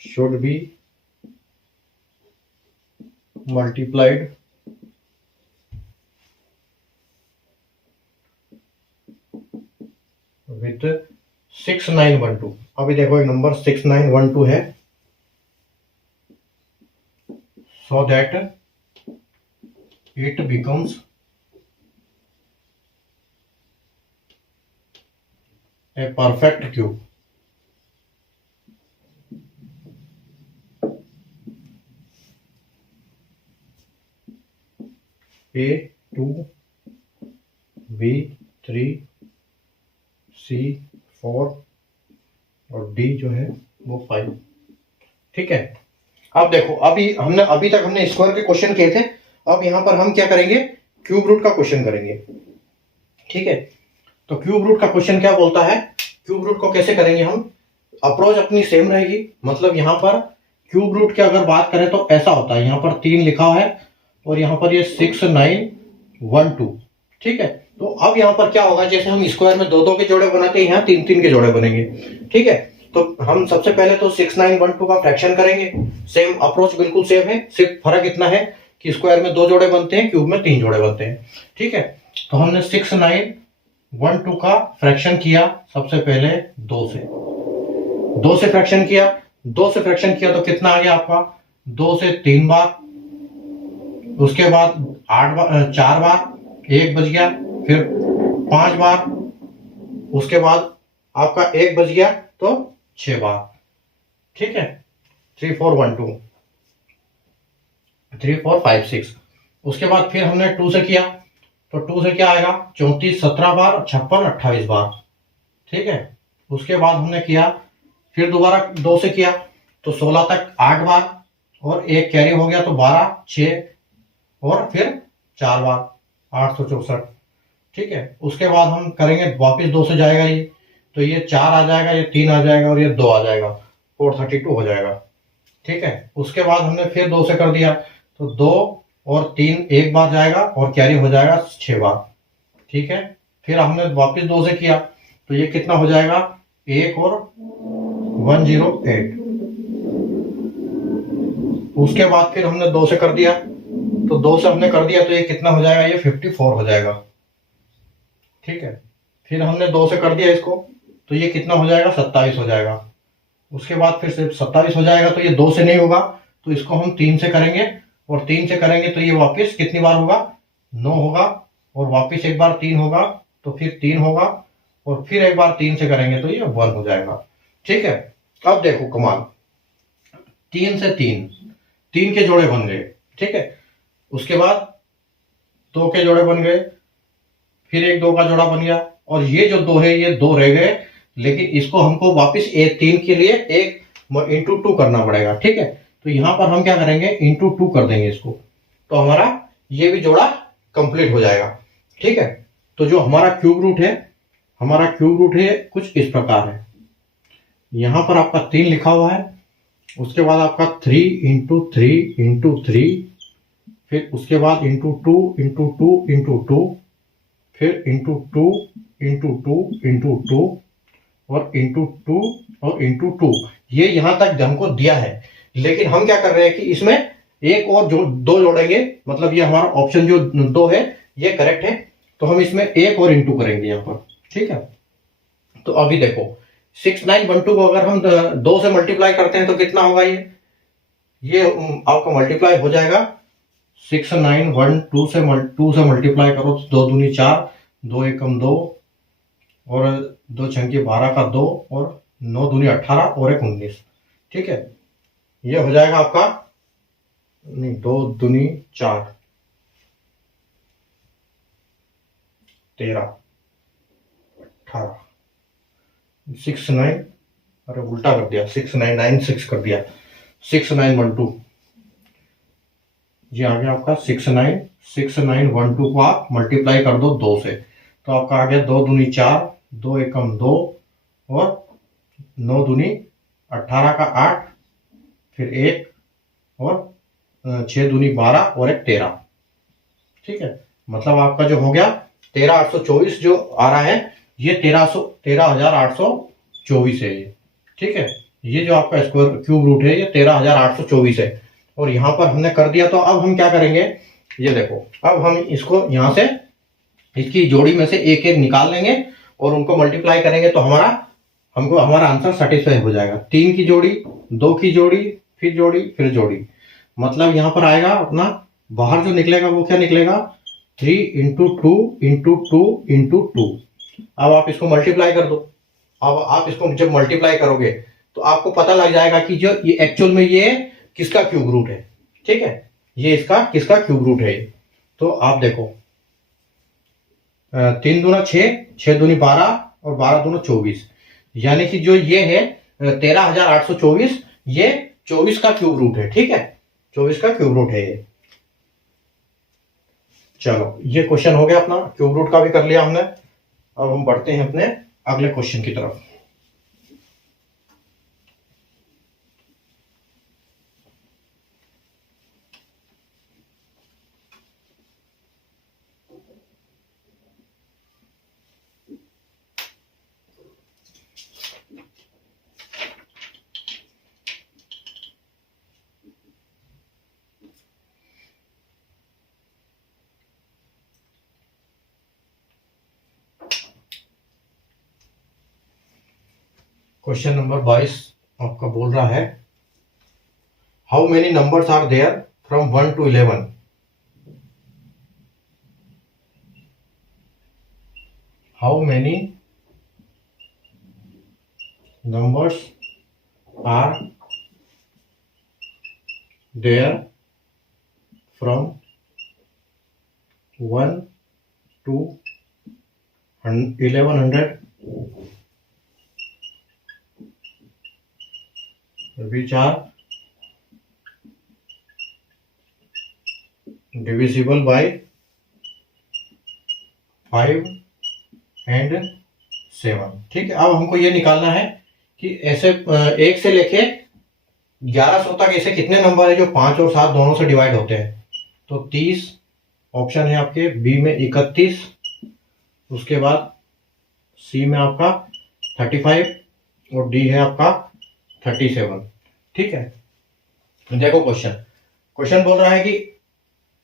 should be multiplied with 6912। अभी देखो एक नंबर 6912 है, so that it becomes a perfect cube। A2 B3 C4 और D जो है वो 5। ठीक है, अब देखो अभी तक हमने स्क्वायर के क्वेश्चन किए थे। अब यहां पर हम क्या करेंगे, क्यूब रूट का क्वेश्चन करेंगे। ठीक है, तो क्यूब रूट का क्वेश्चन क्या बोलता है, क्यूब रूट को कैसे करेंगे हम। अप्रोच अपनी सेम रहेगी, मतलब यहां पर क्यूब रूट की अगर बात करें तो ऐसा होता है, यहां पर 3 लिखा है और यहां पर ये 6912। ठीक है, तो अब यहां पर क्या होगा, जैसे हम स्क्वायर में 2 2 के जोड़े बनाते हैं, यहाँ 3 3 के जोड़े बनेंगे। ठीक है, तो हम सबसे पहले तो 6912 का फ्रैक्शन करेंगे। सेम अप्रोच बिल्कुल सेम है, सिर्फ फर्क इतना है कि स्क्वायर में 2 जोड़े बनते हैं, क्यूब में 3 जोड़े बनते हैं। ठीक है, तो हमने 6912 का फ्रैक्शन किया सबसे पहले 2 से फ्रैक्शन किया। 2 से फ्रैक्शन किया तो कितना आ गया आपका, 2 से 3 बार, उसके बाद 8 बार, 4 बार 1 बच गया, फिर 5 बार, उसके बाद आपका 1 बच गया तो 6 बार। ठीक है, 3 4 1 2 3 4 5 6। उसके बाद फिर हमने 2 से किया, तो 2 से क्या आएगा, 34 17 बार, 56 28 बार। ठीक है, उसके बाद हमने किया, फिर दोबारा 2 से किया तो 16 तक 8 बार, और एक कैरी हो गया तो 12 6, और फिर 4 बार 864। ठीक है, उसके बाद हम करेंगे वापस 2 से जाएगा ये, तो ये 4 आ जाएगा, ये 3 आ जाएगा और ये 2 आ जाएगा, 432 हो जाएगा। ठीक है, उसके बाद हमने फिर 2 से कर दिया, तो 2 और 3 एक बार जाएगा और कैरी हो जाएगा 6 बार। ठीक है, फिर हमने वापस 2 से किया तो ये कितना हो जाएगा, 1 और 108। उसके बाद फिर हमने 2 से कर दिया, तो 2 से हमने कर दिया तो ये कितना हो जाएगा, ये 54 हो जाएगा। ठीक है, फिर हमने 2 से कर दिया इसको, तो ये कितना हो जाएगा, 27 हो जाएगा। उसके बाद फिर से 27 हो जाएगा, तो ये 2 से नहीं होगा, तो इसको हम 3 से करेंगे, और 3 से करेंगे तो ये वापस कितनी बार होगा, 9 होगा, और वापस एक बार 3 होगा, तो फिर 3 होगा, और फिर एक बार 3 से करेंगे तो ये 1 हो जाएगा। ठीक है, अब देखो कमाल, 3 से 3 के जोड़े बन गए। ठीक है, उसके बाद 2 के जोड़े बन गए, फिर एक 2 का जोड़ा बन गया, और ये जो 2 है ये 2 रह गए, लेकिन इसको हमको वापस 3 के लिए एक इंटू 2 करना पड़ेगा। ठीक है, तो यहां पर हम क्या करेंगे, इंटू 2 कर देंगे इसको, तो हमारा ये भी जोड़ा कंप्लीट हो जाएगा। ठीक है, तो जो हमारा क्यूब रूट है, कुछ इस प्रकार है। यहां पर आपका 3 लिखा हुआ है, उसके बाद आपका 3 इंटू 3 इंटू 3, फिर उसके बाद इंटू 2 इंटू 2 इंटू 2, फिर इंटू 2 इंटू 2 इंटू 2, और इंटू 2 और इंटू 2। ये यहां तक हमको दिया है, लेकिन हम क्या कर रहे हैं कि इसमें एक और जो 2 जोड़ेंगे, मतलब ये हमारा ऑप्शन जो 2 है ये करेक्ट है, तो हम इसमें एक और इंटू करेंगे यहां पर। ठीक है, तो अभी देखो 6912 को अगर हम 2 से मल्टीप्लाई करते हैं तो कितना होगा, ये आपका मल्टीप्लाई हो जाएगा, 6912 से 2 से मल्टीप्लाई करो तो 2 दूनी 4, 2 एकम 2, और 2 छंकी 12 का 2, और 9 दूनी 18, और 1 19। ठीक है, ये हो जाएगा आपका, नहीं 2 दूनी 4 13 18, 6912 अरे उल्टा कर दिया, 6996 कर दिया, 6912, ये आ गया आपका 696912 को आप मल्टीप्लाई कर दो 2 से, तो आपका आ गया 2 दूनी 4, 2 एकम 2, और 9 दूनी 18 का 8, फिर 1, और 6 दूनी 12, और 1 13। ठीक है, मतलब आपका जो हो गया 13824 जो आ रहा है, ये 13824 है ये। ठीक है, ये जो आपका स्क्वायर क्यूब रूट है ये 13824 है। और यहाँ पर हमने कर दिया, तो अब हम क्या करेंगे, ये देखो, अब हम इसको यहाँ से इसकी जोड़ी में से एक एक निकाल लेंगे और उनको मल्टीप्लाई करेंगे, तो हमारा आंसर सेटिस्फाई हो जाएगा। 3 की जोड़ी, 2 की जोड़ी, फिर जोड़ी, फिर जोड़ी, मतलब यहाँ पर आएगा अपना बाहर जो निकलेगा वो क्या निकलेगा, 3 इंटू 2 इंटू 2 इंटू 2। अब आप इसको मल्टीप्लाई कर दो। अब आप इसको जब मल्टीप्लाई करोगे तो आपको पता लग जाएगा कि जो ये एक्चुअल में ये किसका क्यूब रूट है। ठीक है, ये इसका किसका क्यूब रूट है। तो आप देखो, 3 दूना 6, 6 दूनी 12, और 12 दूना 24, यानी कि जो ये है 13824, ये 24 का क्यूब रूट है। ठीक है, 24 का क्यूब रूट है ये। चलो, ये क्वेश्चन हो गया अपना, क्यूब रूट का भी कर लिया हमने। अब हम बढ़ते हैं अपने अगले क्वेश्चन की तरफ। क्वेश्चन नंबर 22 आपका बोल रहा है, how many numbers are there from 1 to 11? How many numbers are there from 1 to 1100 which are divisible by 5 and 7। ठीक है, अब हमको ये निकालना है कि ऐसे 1 से लेके 1100 तक ऐसे कितने नंबर है जो 5 और 7 दोनों से डिवाइड होते हैं। तो 30 ऑप्शन है आपके, बी में 31, उसके बाद सी में आपका 35, और डी है आपका 37। ठीक है, देखो क्वेश्चन बोल रहा है कि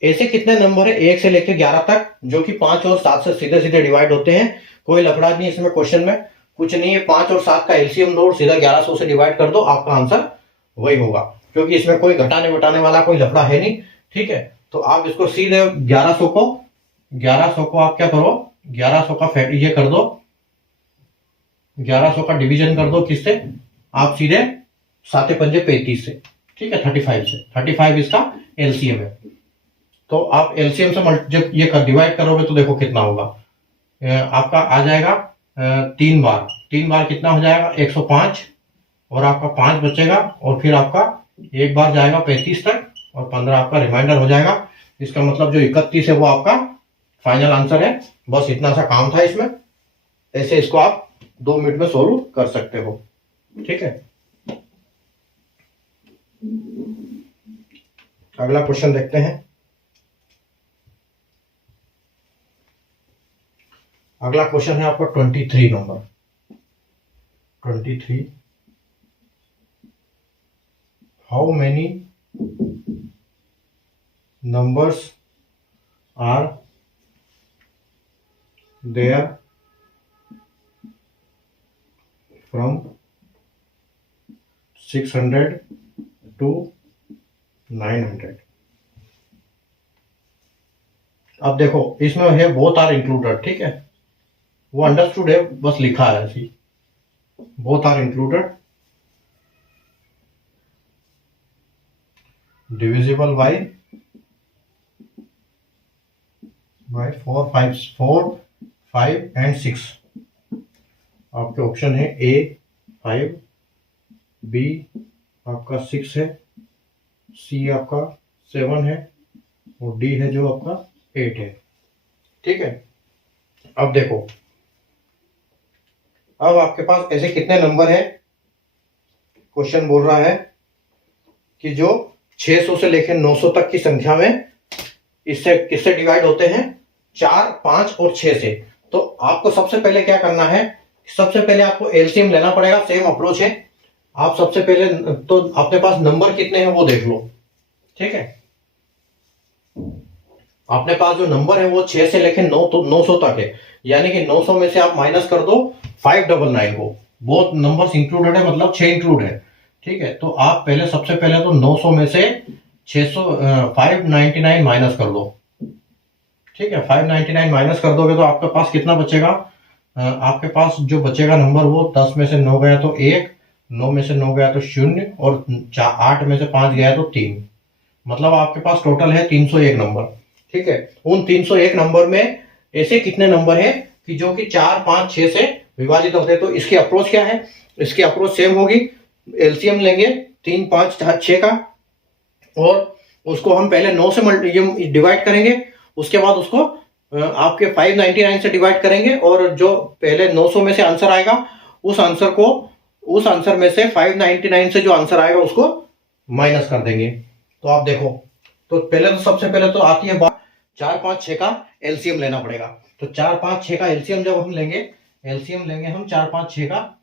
ऐसे कितने नंबर है 1 से लेकर 11 तक जो कि 5 और 7 से सीधे सीधे डिवाइड होते हैं। कोई लफड़ा नहीं इसमें, क्वेश्चन में कुछ नहीं है, 5 और 7 का एलसीएम लो, सीधा 1100 से डिवाइड कर दो, आपका आंसर वही होगा, क्योंकि इसमें कोई घटाने बटाने वाला कोई लफड़ा है नहीं। ठीक है, तो आप इसको सीधे 1100 को आप क्या करो, 1100 का फैक्ट ये कर दो, 1100 का डिवीजन कर दो किससे, आप सीधे 7 पंजे 35 से। ठीक है, 35 से, 35 इसका एलसीएम है। तो आप एलसीएम से जब ये डिवाइड करोगे तो देखो कितना होगा, आपका आ जाएगा 3 बार कितना हो जाएगा 105, और आपका 5 बचेगा, और फिर आपका एक बार जाएगा 35 तक, और 15 आपका रिमाइंडर हो जाएगा। इसका मतलब जो 31 है वो आपका फाइनल आंसर है। बस इतना सा काम था इसमें, ऐसे इसको आप 2 मिनट में सोल्व कर सकते हो। ठीक है, अगला क्वेश्चन देखते हैं। अगला क्वेश्चन है आपका 23 नंबर, 23, how many numbers are there from 600 to 900। अब देखो इसमें है बोथ आर इंक्लूडेड। ठीक है, वो अंडरस्टूड है, बस लिखा है ऐसी, both are included, divisible by 4, 5 and 6। आपके ऑप्शन है A 5, बी आपका 6 है, सी आपका 7 है और डी है जो आपका 8 है। ठीक है, अब देखो, अब आपके पास ऐसे कितने नंबर है। क्वेश्चन बोल रहा है कि जो 600 से लेकर 900 तक की संख्या में इससे किससे डिवाइड होते हैं, 4, 5 और 6 से। तो आपको सबसे पहले क्या करना है, सबसे पहले आपको एलसीएम लेना पड़ेगा। सेम अप्रोच है, आप सबसे पहले तो अपने पास नंबर कितने हैं वो देख लो। ठीक है, अपने पास जो नंबर है वो 6 से लेकर 900 तक है, यानी कि 900 में से आप माइनस कर दो 599 को। वो नंबर्स इंक्लूडेड है, मतलब 6 इंक्लूड है। ठीक है, तो आप पहले सबसे पहले तो 900 में से 600 599 माइनस कर दो। ठीक है, 599 माइनस कर दोगे तो आपके पास कितना बचेगा, आपके पास जो बचेगा नंबर वो 10 में से 9 गया तो 1, 9 में से 9 गया तो 0 और 8 में से 5 गया तो 3। मतलब आपके पास टोटल है 301 नंबर। ठीक है, उन 301 नंबर में ऐसे कितने नंबर है कि जो कि 4, 5, 6 से विभाजित होते हैं। तो इसकी अप्रोच क्या है, इसकी अप्रोच सेम होगी। एलसीएम लेंगे 3, 5, 6 का और उसको हम पहले 9 से डिवाइड करेंगे, उसके बाद उसको आपके 599 से डिवाइड करेंगे और जो पहले 900 में से आंसर आएगा उस आंसर में से 599 से जो आंसर आएगा उसको माइनस कर देंगे। तो आप देखो, तो पहले तो सबसे पहले तो आती है बात 4, 5, 6 का एलसीएम लेना पड़ेगा। तो 4, 5, 6 का एलसीएम जब हम लेंगे, एलसीएम लेंगे हम 4, 5, 6 का,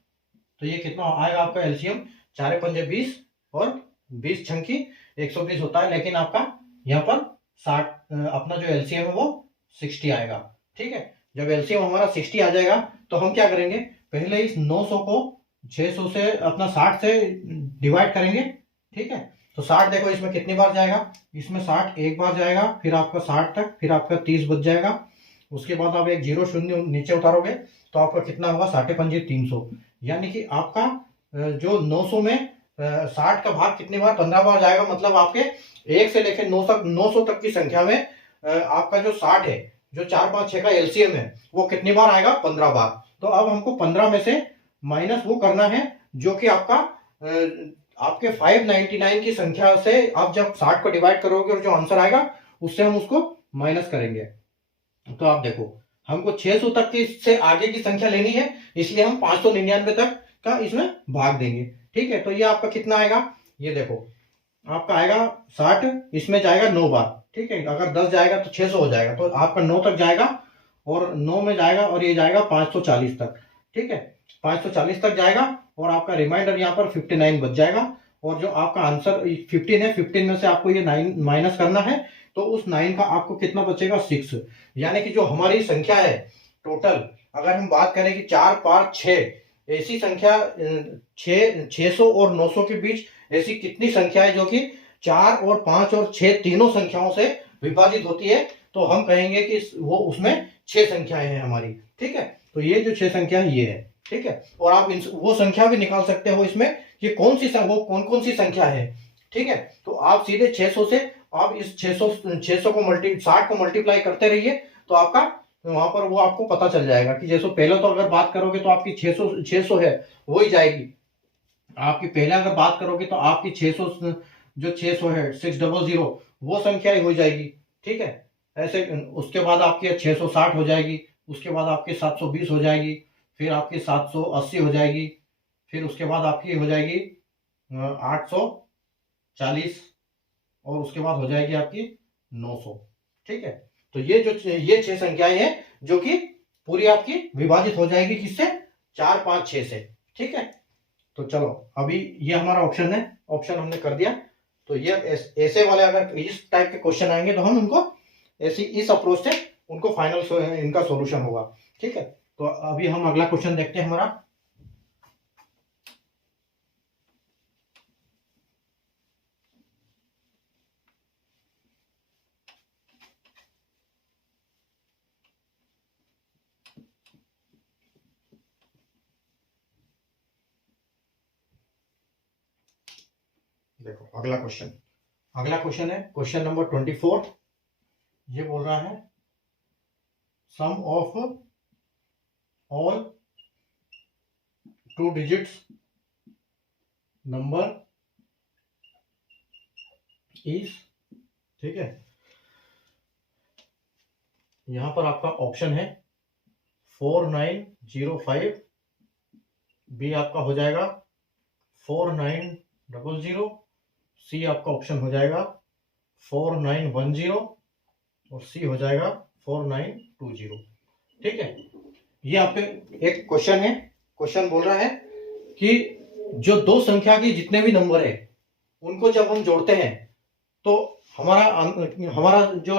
तो ये कितना आएगा आपका एलसीएम, 4 पंजे 20 और 20 छंकी 120 होता है, लेकिन आपका यहाँ पर 60 अपना जो एलसीएम है वो 60 आएगा। ठीक है, जब एलसीएम हमारा 60 आ जाएगा तो हम क्या करेंगे, पहले इस 900 को 600 से अपना 60 से डिवाइड करेंगे। ठीक है, तो 60 देखो इसमें कितनी बार जाएगा, इसमें 60 एक बार जाएगा, फिर आपका 60 तक, फिर आपका 30 बच जाएगा। उसके बाद आप एक 0 शून्य नीचे उतारोगे तो आपका कितना होगा, 60 पंजे 300, यानी कि आपका जो 900 में 60 का भाग कितनी बार, 15 बार जाएगा। मतलब आपके 1 से लेकर 900 तक की संख्या में आपका जो 60 है, जो 4, 5, 6 का एलसीएम है वो कितनी बार आएगा, 15 बार। तो अब हमको 15 में से माइनस वो करना है जो कि आपका आपके 599 की संख्या से आप जब 60 को डिवाइड करोगे और जो आंसर आएगा उससे हम उसको माइनस करेंगे। तो आप देखो, हमको 600 तक की से आगे की संख्या लेनी है, इसलिए हम 599 तक का इसमें भाग देंगे। ठीक है, तो ये आपका कितना आएगा, ये देखो आपका आएगा 60, इसमें जाएगा 9 बार। ठीक है, अगर 10 जाएगा तो 600 हो जाएगा, तो आपका 9 तक जाएगा और 9 में जाएगा और ये जाएगा 540 तक। ठीक है, 540 तक जाएगा और आपका रिमाइंडर यहाँ पर 59 बच जाएगा। और जो आपका आंसर 15 है, 15 में से आपको ये 9 माइनस करना है, तो उस 9 का आपको कितना बचेगा, 6। यानी कि जो हमारी संख्या है टोटल, अगर हम बात करें कि 4, 5, 6 ऐसी संख्या 600 और 900 के बीच ऐसी कितनी संख्या है जो कि 4 और 5 और 6 तीनों संख्याओं से विभाजित होती है, तो हम कहेंगे कि वो उसमें 6 संख्याएं हैं हमारी। ठीक है, तो ये जो 6 संख्या है ये है। ठीक है, और आप वो संख्या भी निकाल सकते हो इसमें कि कौन सी वो कौन कौन सी संख्या है। ठीक है, तो आप सीधे 600 से आप इस 600 को 60 को मल्टीप्लाई करते रहिए, तो आपका वहां पर वो आपको पता चल जाएगा कि जैसे पहले तो अगर बात करोगे तो आपकी 600 है वो ही जाएगी। आपकी पहले अगर बात करोगे तो आपकी 600 जो 600 है 600 वो संख्या ही हो जाएगी। ठीक है, ऐसे उसके बाद आपकी 660 हो जाएगी, उसके बाद आपकी 720 हो जाएगी, फिर आपकी 780 हो जाएगी, फिर उसके बाद आपकी हो जाएगी 840 और उसके बाद हो जाएगी आपकी 900। ठीक है, तो ये 6 संख्याएं हैं जो कि पूरी आपकी विभाजित हो जाएगी किससे, 4, 5, 6 से। ठीक है, तो चलो अभी ये हमारा ऑप्शन है, ऑप्शन हमने कर दिया। तो ये ऐसे वाले अगर इस टाइप के क्वेश्चन आएंगे तो हम उनको ऐसी इस अप्रोच से उनको फाइनल इनका सॉल्यूशन होगा। ठीक है, तो अभी हम अगला क्वेश्चन देखते हैं हमारा। देखो अगला क्वेश्चन है क्वेश्चन नंबर 24। ये बोल रहा है sum of all 2 digits number is, ठीक है, यहां पर आपका ऑप्शन है 4905, बी आपका हो जाएगा 4900, सी आपका ऑप्शन हो जाएगा 4910 और सी हो जाएगा 4920। ठीक है, ये आपके एक क्वेश्चन है। क्वेश्चन बोल रहा है कि जो दो संख्या के जितने भी नंबर है उनको जब हम जोड़ते हैं तो हमारा जो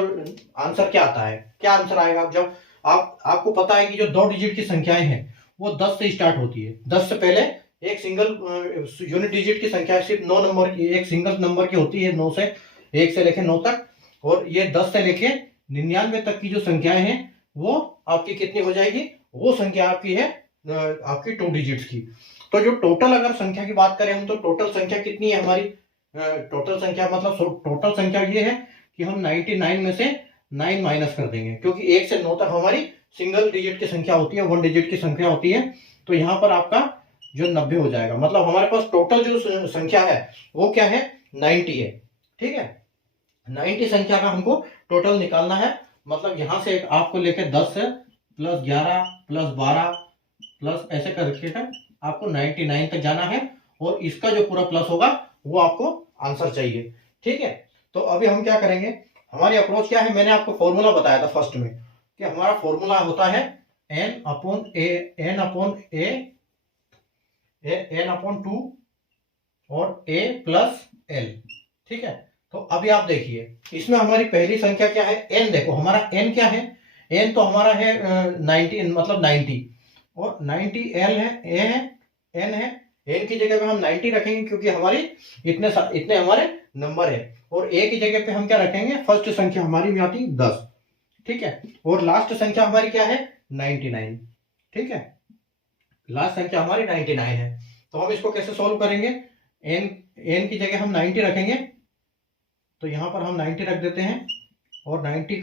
आंसर क्या आता है, क्या आंसर आएगा। जब आपको पता है कि जो दो डिजिट की संख्याएं हैं वो 10 से स्टार्ट होती है, 10 से पहले एक सिंगल यूनिट डिजिट की संख्या सिर्फ 9 नंबर की, एक सिंगल नंबर की होती है, 9 से 1 से लेके 9 तक, और ये 10 से लेके 99 तक की जो संख्याएं हैं वो आपकी कितनी हो जाएगी, वो संख्या आपकी है आपकी 2 डिजिट्स की। तो जो टोटल अगर संख्या की बात करें हम, तो टोटल संख्या कितनी है हमारी, टोटल संख्या मतलब टोटल संख्या ये है कि हम 99 में से 9 माइनस कर देंगे, क्योंकि 1 से 9 तक हमारी सिंगल डिजिट की संख्या होती है, 1 डिजिट की संख्या होती है। तो यहां पर आपका जो 90 हो जाएगा, मतलब हमारे पास टोटल जो संख्या है वो क्या है, 90 है। ठीक है, 90 संख्या का हमको टोटल निकालना है। मतलब यहां से आपको लेके 10 प्लस 11 प्लस 12 प्लस ऐसे करके आपको 99 तक जाना है, और इसका जो पूरा प्लस होगा वो आपको आंसर चाहिए। ठीक है, तो अभी हम क्या करेंगे, हमारी अप्रोच क्या है, मैंने आपको फॉर्मूला बताया था फर्स्ट में कि हमारा फॉर्मूला होता है एन अपॉन ए, एन अपॉन 2 और ए प्लस एल। ठीक है, तो अभी आप देखिए इसमें हमारी पहली संख्या क्या है, एन। देखो हमारा एन क्या है, एन तो हमारा है 90, मतलब 90, और 90 एल है, ए है, एन है। एन की जगह पे हम 90 रखेंगे क्योंकि हमारी इतने हमारे नंबर है, और ए की जगह पे हम क्या रखेंगे, फर्स्ट संख्या हमारी में आती 10। ठीक है, और लास्ट संख्या हमारी क्या है, 99। ठीक है, लास्ट संख्या हमारी 99 है। तो हम इसको कैसे सॉल्व करेंगे, एन एन की जगह हम 90 रखेंगे, तो यहां पर हम 90 रख देते हैं, और 90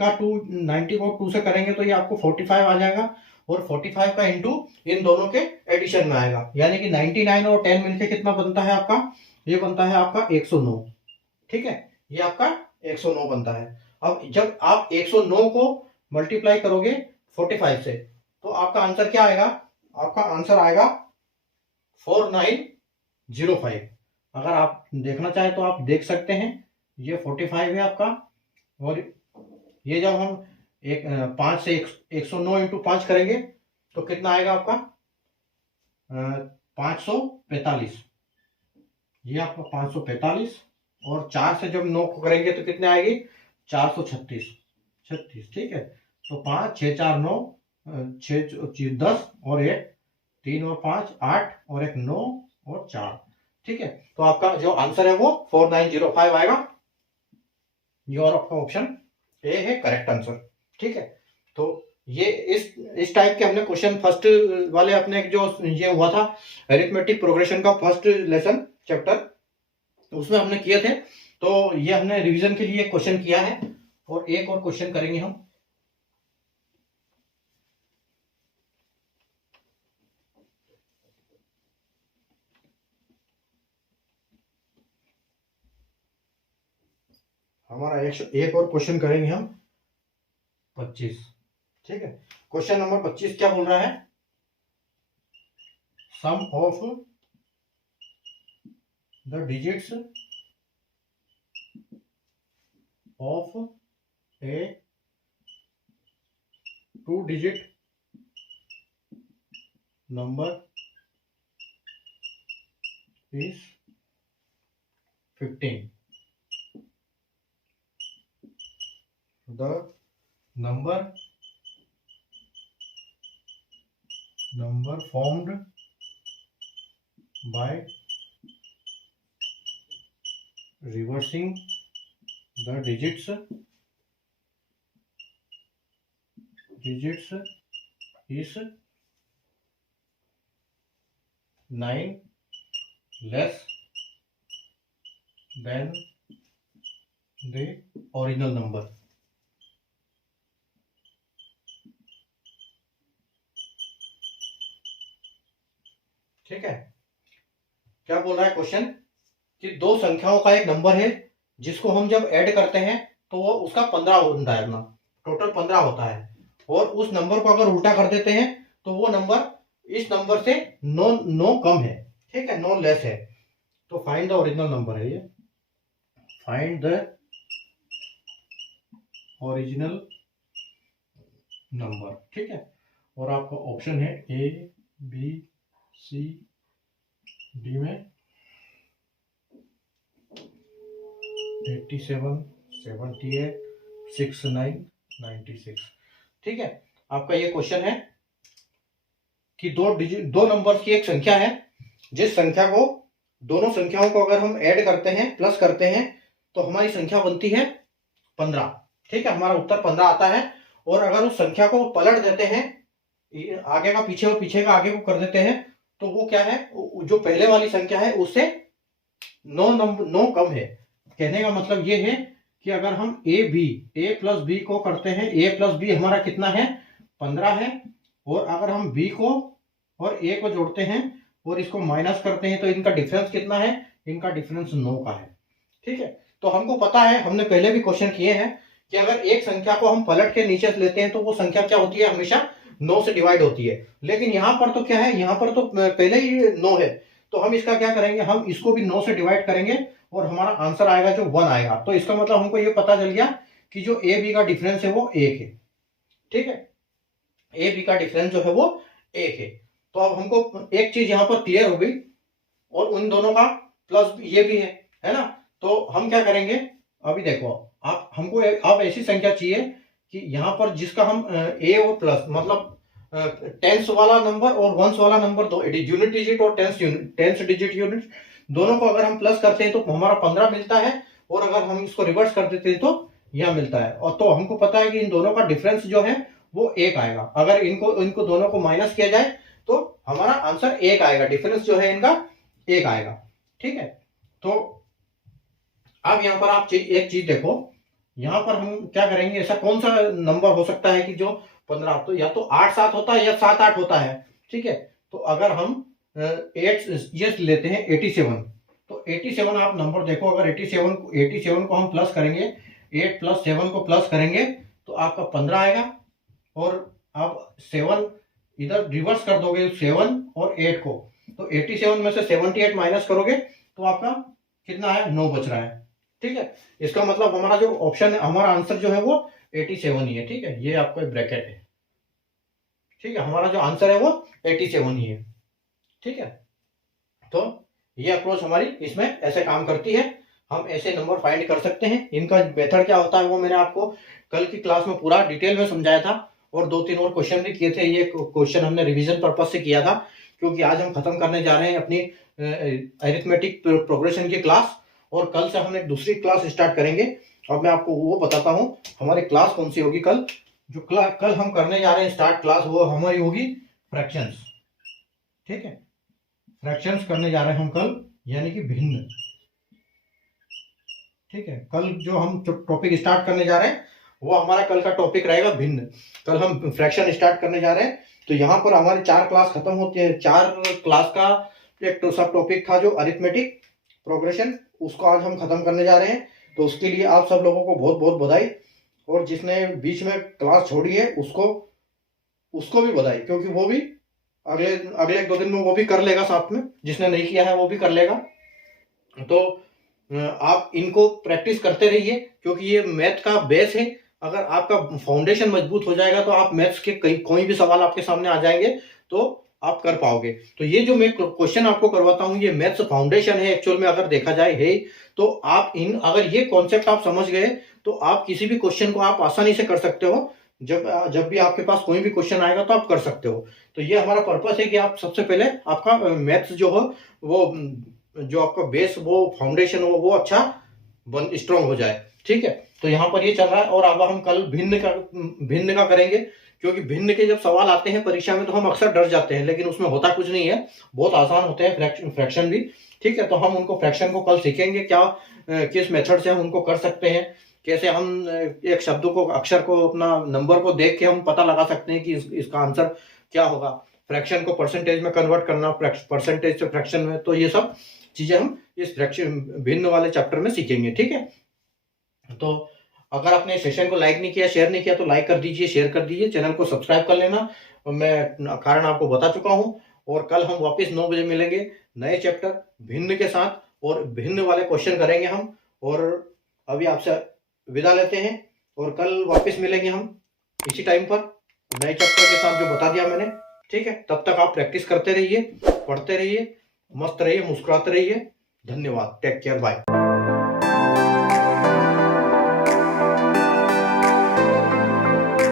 को 2 से करेंगे तो ये आपको 45 आ जाएगा, और 45 का इंटू इन दोनों के एडिशन में आएगा, यानी कि 99 और 10 मिलके कितना बनता है आपका, ये बनता है आपका 109। ठीक है, ये आपका 109 बनता है। अब जब आप 109 को मल्टीप्लाई करोगे 45 से, तो आपका आंसर क्या आएगा, आपका आंसर आएगा 4905। अगर आप देखना चाहें तो आप देख सकते हैं, ये 45 है आपका, और ये जब हम 5 से 109 इंटू 5 करेंगे तो कितना आएगा आपका 545, ये आपका 545, और 4 से जब 9 को करेंगे तो कितने आएगी 436, 36। ठीक है, तो 5 6 4 9, 6 10 और एक 3 और 5 8 और एक 9 और 4। ठीक है, तो आपका जो आंसर है वो 4905 आएगा। योर आपका ऑप्शन ए है करेक्ट आंसर। ठीक है, तो ये इस टाइप के हमने क्वेश्चन फर्स्ट वाले अपने जो ये हुआ था अरिथमेटिक प्रोग्रेशन का फर्स्ट लेसन चैप्टर, उसमें हमने किए थे। तो ये हमने रिवीजन के लिए क्वेश्चन किया है, और एक और क्वेश्चन करेंगे हम। हमारा एक और क्वेश्चन करेंगे हम 25। ठीक है, क्वेश्चन नंबर 25 क्या बोल रहा है, sum of the digits of a 2 digit number is 15। The number formed by reversing the digits is 9 less than the original number। ठीक है, क्या बोल रहा है क्वेश्चन कि दो संख्याओं का एक नंबर है जिसको हम जब ऐड करते हैं तो वो उसका 15 होता है, अपना टोटल 15 होता है, और उस नंबर को अगर उल्टा कर देते हैं तो वो नंबर इस नंबर से 9 कम है, ठीक है, 9 लेस है। तो फाइंड द ओरिजिनल नंबर है ये, फाइंड द ओरिजिनल नंबर, ठीक है। और आपका ऑप्शन है ए बी सी डी में 87, 78, 69, 96, ठीक है। आपका ये क्वेश्चन है कि दो नंबर्स की एक संख्या है, जिस संख्या को दोनों संख्याओं को अगर हम ऐड करते हैं, प्लस करते हैं, तो हमारी संख्या बनती है 15, ठीक है, हमारा उत्तर 15 आता है। और अगर उस संख्या को पलट देते हैं, आगे का पीछे और पीछे का आगे को कर देते हैं, तो वो क्या है, जो पहले वाली संख्या है उससे 9 कम है। कहने का मतलब ये है कि अगर हम ए प्लस बी को करते हैं, ए प्लस बी हमारा कितना है, 15 है, और अगर हम बी को और ए को जोड़ते हैं और इसको माइनस करते हैं तो इनका डिफरेंस कितना है, इनका डिफरेंस 9 का है, ठीक है। तो हमको पता है, हमने पहले भी क्वेश्चन किए हैं कि अगर एक संख्या को हम पलट के नीचे लेते हैं तो वो संख्या क्या होती है, हमेशा 9 से डिवाइड होती है। लेकिन यहां पर तो क्या है, यहां पर तो पहले ही 9 है, तो हम इसका क्या करेंगे, हम इसको भी 9 से डिवाइड करेंगे और हमारा आंसर आएगा जो 1 आएगा। तो इसका मतलब हमको ये पता चल गया कि जो ए बी का डिफरेंस है वो 1 है, ठीक है, ए बी का डिफरेंस जो है वो 1 है। तो अब हमको एक चीज यहां पर क्लियर हो गई, और उन दोनों का प्लस ये भी है ना। तो हम क्या करेंगे, अभी देखो आप, हमको अब ऐसी संख्या चाहिए कि यहां पर जिसका हम ए और प्लस मतलब टेंस वाला नंबर और वंस वाला नंबर, दो यूनिट डिजिट और टेंस डिजिट यूनिट, दोनों को अगर हम प्लस करते हैं तो हमारा 15 मिलता है, और अगर हम इसको रिवर्स कर देते हैं तो यह मिलता है। और तो हमको पता है कि इन दोनों का डिफरेंस जो है वो 1 आएगा। अगर इनको दोनों को माइनस किया जाए तो हमारा आंसर 1 आएगा, डिफरेंस जो है इनका 1 आएगा, ठीक है। तो अब यहां पर आप एक चीज देखो, यहां पर हम क्या करेंगे, ऐसा कौन सा नंबर हो सकता है कि जो 15, तो या तो 8 7 होता है या 7 8 होता है, ठीक है। तो अगर हम 8 ये लेते हैं 87, तो 87 आप नंबर देखो, अगर 87 को हम प्लस करेंगे, 8 प्लस 7 को प्लस करेंगे तो आपका 15 आएगा, और आप 7 इधर रिवर्स कर दोगे 7 और 8 को, तो 87 में से 78 माइनस करोगे तो आपका कितना है, 9 बच रहा है, ठीक है। इसका मतलब हमारा जो ऑप्शन है, हमारा आंसर जो है वो 87 ही है, ठीक है। ये आपका ब्रैकेट है, ठीक है, हमारा जो आंसर है वो 87 ही है, ठीक है। तो ये अप्रोच हमारी इसमें ऐसे काम करती है, हम ऐसे नंबर फाइंड कर सकते हैं। इनका मेथड क्या होता है वो मैंने आपको कल की क्लास में पूरा डिटेल में समझाया था, और 2-3 और क्वेश्चन भी किए थे। ये क्वेश्चन हमने रिवीजन पर्पज से किया था, क्योंकि आज हम खत्म करने जा रहे हैं अपनी अरिथमेटिक प्रोग्रेशन की क्लास, और कल से हम एक दूसरी क्लास स्टार्ट करेंगे। अब मैं आपको वो बताता हूँ हमारी क्लास कौन सी होगी कल। जो कल हम करने जा रहे हैं स्टार्ट क्लास, वो हमारी होगी फ्रैक्शंस, ठीक है। फ्रैक्शंस करने जा रहे हैं हम कल, यानी कि भिन्न, ठीक है। कल जो हम टॉपिक स्टार्ट करने जा रहे हैं वो हमारा कल का टॉपिक रहेगा भिन्न। कल हम फ्रैक्शन स्टार्ट करने जा रहे हैं, तो यहाँ पर हमारी 4 क्लास खत्म होती है। 4 क्लास का एक तो सब टॉपिक था जो अरिथमेटिक प्रोग्रेशन, उसको आज हम खत्म करने जा रहे हैं। तो उसके लिए आप सब लोगों को बहुत बहुत बधाई, और जिसने बीच में क्लास छोड़ी है उसको भी बधाई, क्योंकि वो भी अगले 1-2 दिन में वो भी कर लेगा साथ में, जिसने नहीं किया है वो भी कर लेगा। तो आप इनको प्रैक्टिस करते रहिए, क्योंकि ये मैथ का बेस है। अगर आपका फाउंडेशन मजबूत हो जाएगा तो आप मैथ्स के कोई भी सवाल आपके सामने आ जाएंगे तो आप कर पाओगे। तो ये जो मैं क्वेश्चन आपको करवाता हूँ ये मैथ्स फाउंडेशन है एक्चुअल में, अगर देखा जाए है। तो आप अगर ये कॉन्सेप्ट आप समझ गए तो आप किसी भी क्वेश्चन को आप आसानी से कर सकते हो। जब भी आपके पास कोई भी क्वेश्चन आएगा तो आप कर सकते हो। तो ये हमारा पर्पस है कि आप सबसे पहले आपका मैथ्स जो हो वो जो आपका बेस वो फाउंडेशन हो वो अच्छा स्ट्रांग हो जाए, ठीक है। तो यहाँ पर ये चल रहा है। और अब हम कल भिन्न का करेंगे, क्योंकि भिन्न के जब सवाल आते हैं परीक्षा में तो हम अक्सर डर जाते हैं, लेकिन उसमें होता कुछ नहीं है, बहुत आसान होते हैं फ्रैक्शन भी, ठीक है। तो हम उनको फ्रैक्शन को कल सीखेंगे, क्या किस मेथड से हम उनको कर सकते हैं, कैसे हम एक शब्द को, अक्षर को, अपना नंबर को देख के हम पता लगा सकते हैं कि इसका आंसर क्या होगा। फ्रैक्शन को परसेंटेज में कन्वर्ट करना, परसेंटेज से फ्रैक्शन में, तो ये सब चीजें हम इस फ्रैक्शन भिन्न वाले चैप्टर में सीखेंगे। ठीक है, तो अगर आपने सेशन को लाइक नहीं किया, शेयर नहीं किया, तो लाइक कर दीजिए, शेयर कर दीजिए, चैनल को सब्सक्राइब कर लेना। मैं कारण आपको बता चुका हूं। और कल हम वापस 9 बजे मिलेंगे नए चैप्टर भिन्न के साथ, और भिन्न वाले क्वेश्चन करेंगे हम। और अभी आपसे विदा लेते हैं, और कल वापस मिलेंगे हम इसी टाइम पर नए चैप्टर के साथ जो बता दिया मैंने। ठीक है, तब तक आप प्रैक्टिस करते रहिए, पढ़ते रहिए, मस्त रहिए, मुस्कुराते रहिए। धन्यवाद, टेक केयर, बाय।